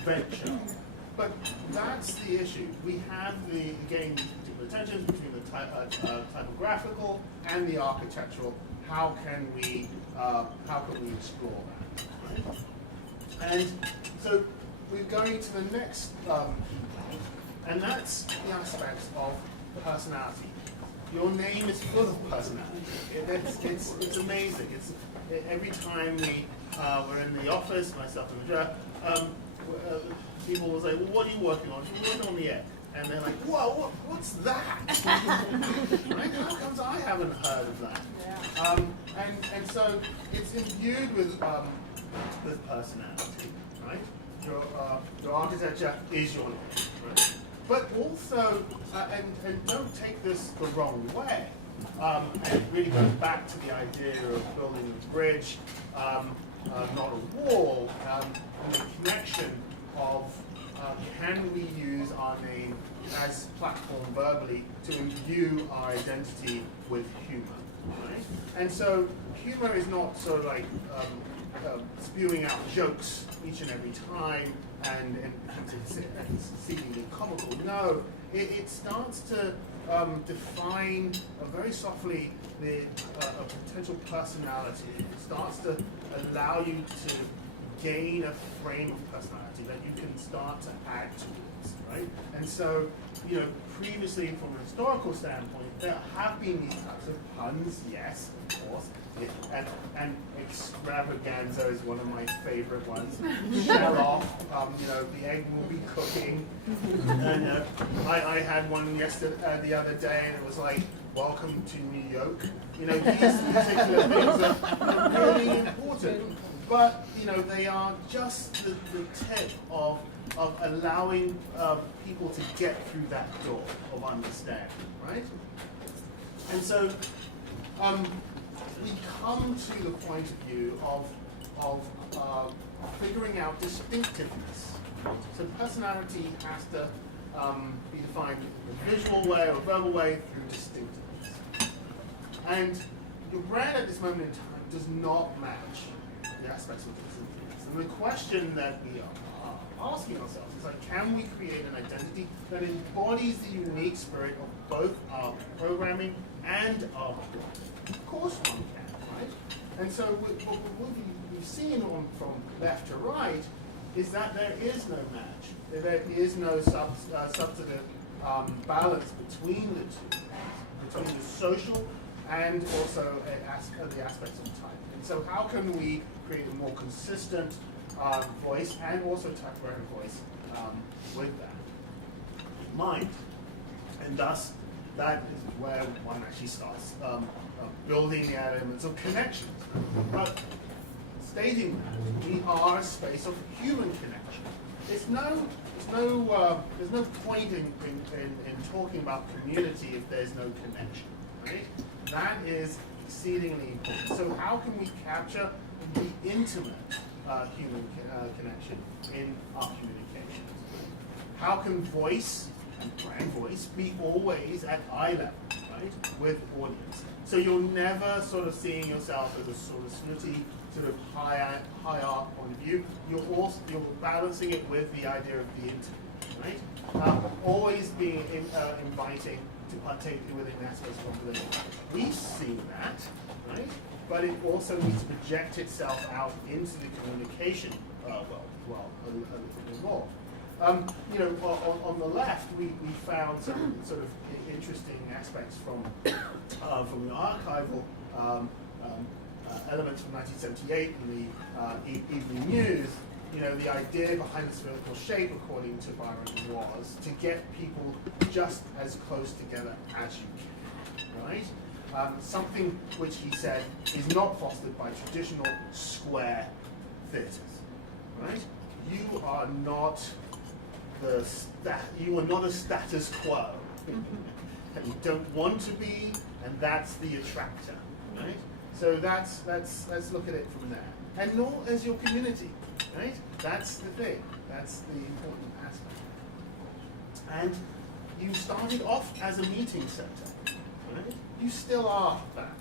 venture. But that's the issue. We have these particular tensions between the typographical and the architectural. How can we explore that? Right? And so we're going to the next and that's the aspects of personality. Your name is full of personality. It's amazing. Every time we're in the office, myself and Madra, people will say, well, what are you working on? You're working on the egg. And they're like, whoa, what's that? Right? How comes I haven't heard of that? And so it's imbued with personality, right? Your architecture is your name, right? But also, and don't take this the wrong way, and it really goes back to the idea of building a bridge, not a wall, and the connection of can we use our name as platform verbally to imbue our identity with humor, right? And so humor is not sort of like spewing out jokes each and every time and seemingly comical. No, it starts to define very softly a potential personality. It starts to allow you to gain a frame of personality that you can start to add towards, right? And so, previously from a historical standpoint, there have been these types of puns, yes, of course, and extravaganza is one of my favorite ones. Shell off, the egg will be cooking. And I had one the other day, and it was like, welcome to New York. These particular things are really important. But they are just the tip of allowing people to get through that door of understanding, right? And so we come to the point of view of figuring out distinctiveness. So personality has to be defined in a visual way or a verbal way through distinctiveness. And your brand at this moment in time does not match the aspects of distinctiveness. And the question that we are asking ourselves is can we create an identity that embodies the unique spirit of both our programming and our brand? Of course one can, right? And so what we've seen from left to right is that there is no match. There is no substantive balance between the two, between the social and also the aspects of type. And so how can we create a more consistent voice and also typewriter voice with that in mind? And thus, that is where one actually starts building the elements of connections. But stating that we are a space of human connection. There's no point in talking about community if there's no connection, right? That is exceedingly important. So how can we capture the intimate human connection in our communications? How can voice and brand voice be always at eye level, right, with audience? So you're never sort of seeing yourself as a sort of snooty, sort of high art point of view. You're balancing it with the idea of the intimate, right? Always being inviting to partake within aspects of conversation. We've seen that, right? But it also needs to project itself out into the communication world as well, a little bit more. On the left, we found some sort of interesting aspects from the archival elements from 1978 in the Evening News. The idea behind the spherical shape, according to Byron, was to get people just as close together as you can, right? Something which he said is not fostered by traditional square theatres, right? You are not a status quo, and you don't want to be, and that's the attractor, right? So let's look at it from there, and nor as your community, right? That's the thing. That's the important aspect. And you started off as a meeting center, right? You still are that.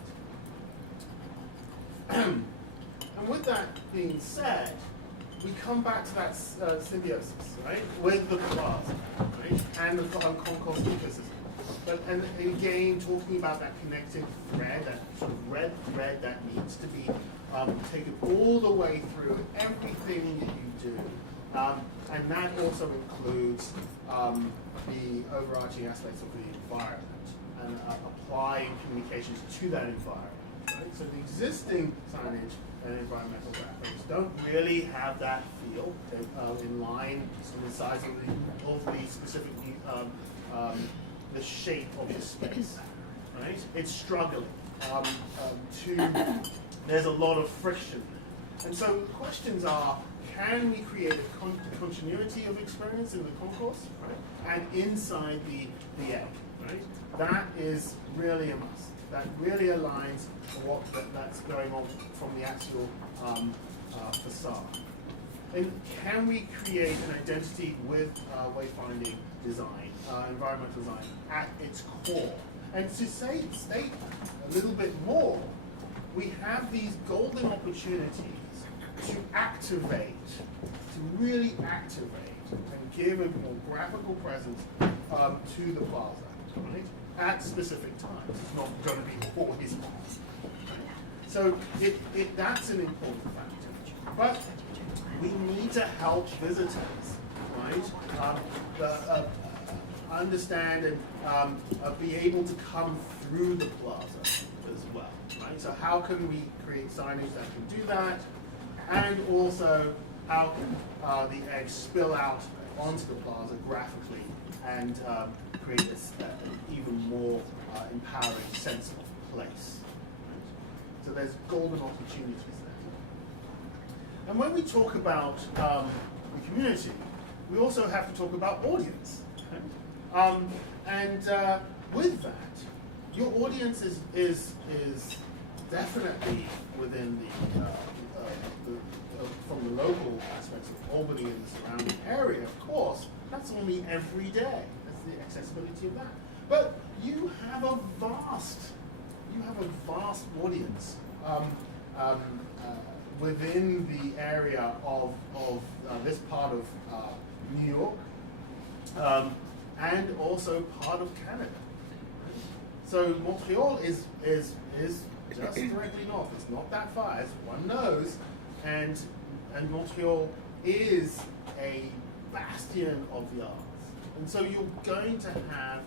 And with that being said, we come back to that symbiosis, right, with the plaza, right, and the concourse ecosystem. And again, talking about that connected thread, that sort of red thread that needs to be taken all the way through everything that you do. And that also includes the overarching aspects of the environment and applying communications to that environment. Right? So the existing signage and environmental graphics don't really have that feel. They're in line with the size of the specific the shape of the space. Right? It's struggling there's a lot of friction. And so questions are, can we create a continuity of experience in the concourse, right? And inside the egg, right? That is really a must. That really aligns what that's going on from the actual facade. And can we create an identity with wayfinding design, environmental design at its core? And to state a little bit more, we have these golden opportunities to activate, to really activate and give a more graphical presence to the plaza, right? At specific times. It's not going to be always on. Right? So that's an important factor. But we need to help visitors, right? Understand and be able to come through the plaza as well, right? So how can we create signage that can do that? And also, how can the eggs spill out onto the plaza graphically and create an even more empowering sense of place. Right? So there's golden opportunities there. And when we talk about the community, we also have to talk about audience. Right? With that, your audience is definitely within from the local aspects of Albany and the surrounding area, of course. That's only every day. That's the accessibility of that. But you have a vast audience within the area of this part of New York and also part of Canada. So Montreal is just directly north. It's not that far, as one knows, and Montreal is a bastion of the arts. And so you're going to have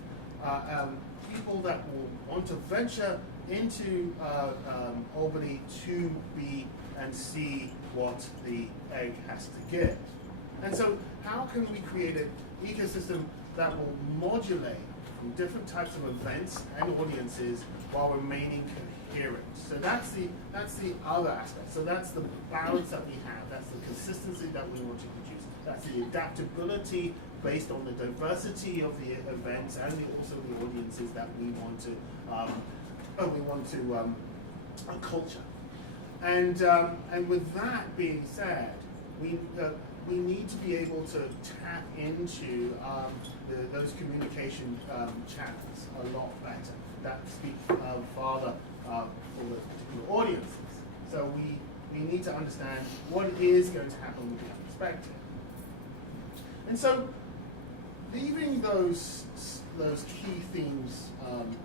people that will want to venture into Albany to be and see what the egg has to give. And so how can we create an ecosystem that will modulate from different types of events and audiences while remaining coherent? So that's the other aspect. So that's the balance that we have. That's the consistency that we want to produce. That's the adaptability based on the diversity of the events and also the audiences that we want to culture. And with that being said, we need to be able to tap into those communication channels a lot better. That speaks farther for the particular audiences. So we need to understand what is going to happen with the unexpected. And so, leaving those key themes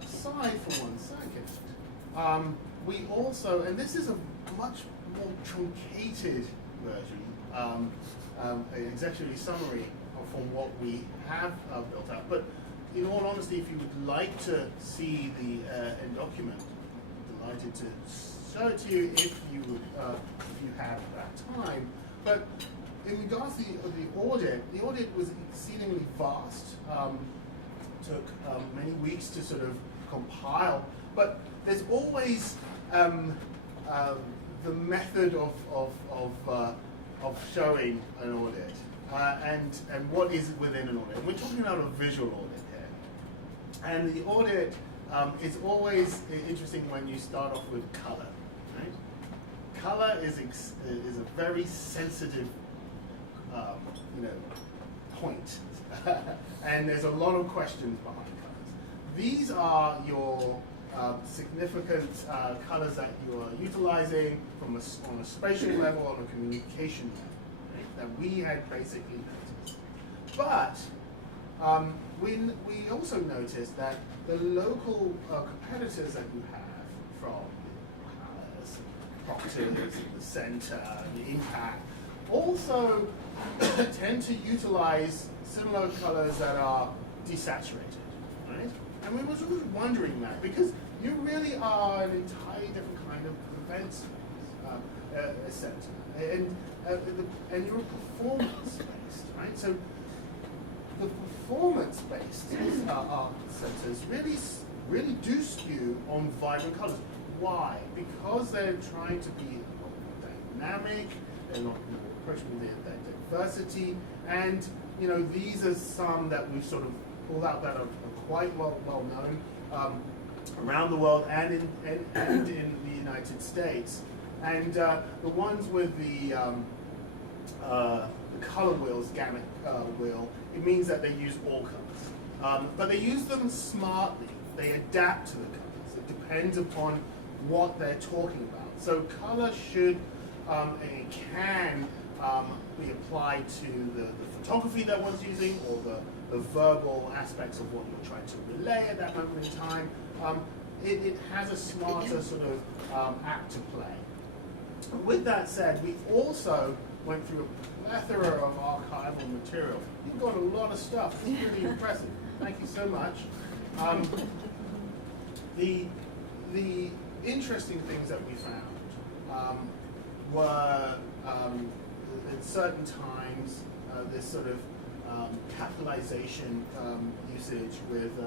aside for 1 second, we also, and this is a much more truncated version, an executive summary from what we have built up. But in all honesty, if you would like to see the end document, I'm delighted to show it to you if you have that time. But in regards to the audit was exceedingly vast. Took many weeks to sort of compile, but there's always the method of showing an audit and what is within an audit. We're talking about a visual audit here, and the audit is always interesting when you start off with color. Right? Color is a very sensitive point, and there's a lot of questions behind colors. These are your significant colors that you are utilizing on a spatial level, on a communication level, right, that we had basically noticed. But we also noticed that the local competitors that you have from Proctor's, the Center, the Impact, also tend to utilize similar colors that are desaturated, right? And we were sort of wondering that because you really are an entirely different kind of event center, and you're performance-based, right? So the performance-based art centers really do skew on vibrant colors. Why? Because they're trying to be dynamic. They're not approaching their diversity, and these are some that we've sort of pulled out that are quite well known around the world and in the United States. And the ones with the color wheels, gamut wheel, it means that they use all colors. But they use them smartly. They adapt to the colors. It depends upon what they're talking about. So color should and can be applied to the photography that one's using, or the verbal aspects of what you're trying to relay at that moment in time. It has a smarter sort of act to play. With that said, we also went through a plethora of archival material. You've got a lot of stuff. It's really impressive. Thank you so much. The interesting things that we found were at certain times this sort of capitalization usage with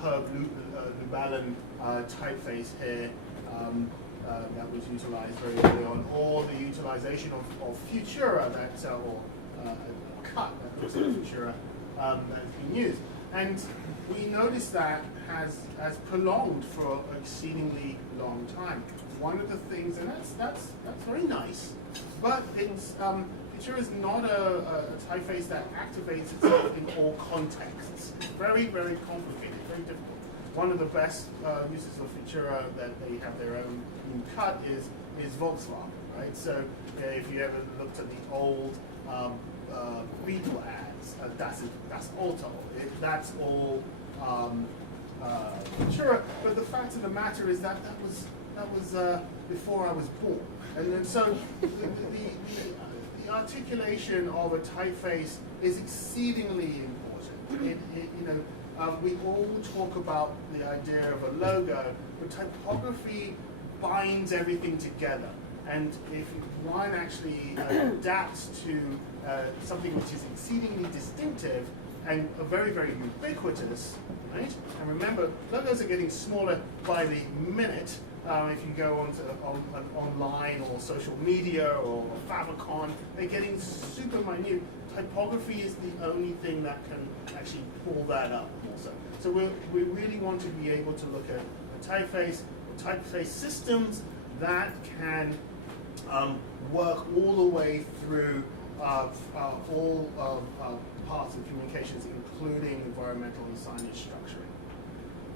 Herb Lubalin typeface here that was utilized very early on, or the utilization of Futura or cut that was Futura that has been used. And we noticed that has prolonged for an exceedingly long time. One of the things, and that's very nice, but it's Futura is not a typeface that activates itself in all contexts. Very, very complicated, very difficult. One of the best uses of Futura that they have their own new cut is Volkswagen, right? So if you ever looked at the old Beetle ads, that's Auto. That's all Futura. But the fact of the matter is that was before I was born, and then so the articulation of a typeface is exceedingly important. We all talk about the idea of a logo, but typography binds everything together. And if one actually adapts to something which is exceedingly distinctive and very, very ubiquitous, right? And remember, logos are getting smaller by the minute. If you go online or social media or Favicon, they're getting super minute. Typography is the only thing that can actually pull that up also. So we really want to be able to look at a typeface systems that can work all the way through all parts of communications, including environmental and signage structuring.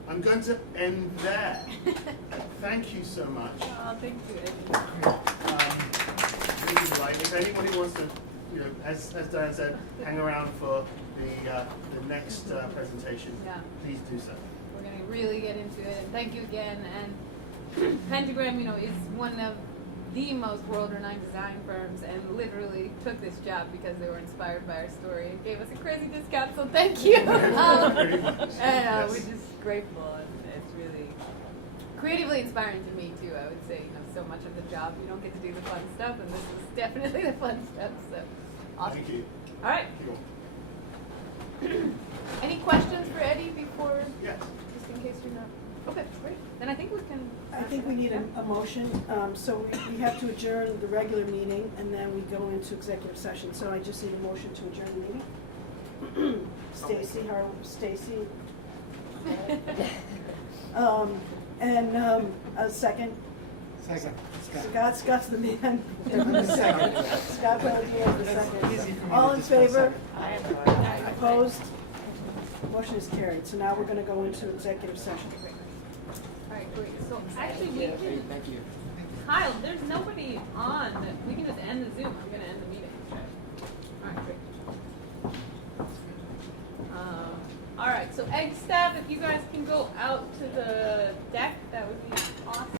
I'm going to end there. Thank you so much. Oh, thank you. If anybody wants to, as Diane said, hang around for the next presentation, please do so. We're going to really get into it. And thank you again. And Pentagram, is one of the most world-renowned design firms, and literally took this job because they were inspired by our story and gave us a crazy discount. So thank you. And we're just grateful, and it's really creatively inspiring to me too. I would say, so much of the job you don't get to do the fun stuff, and this is definitely the fun stuff. So awesome. Thank you. All right. Any questions for Eddie before? Yes. Just in case you're not. Okay, great. Then I think we can. I think we need a motion, so we have to adjourn the regular meeting, and then we go into executive session. So I just need a motion to adjourn the meeting. Stacy. And a second. Second. Scott's the man. Second. Scott Pelletier is the second. All in favor? Opposed? Motion is carried. So now we're going to go into executive session. All right, great. So actually, we can. Thank you. Kyle, there's nobody on. We can just end the Zoom. I'm going to end the meeting. All right, great. All right, so egg staff, if you guys can go out to the deck, that would be awesome.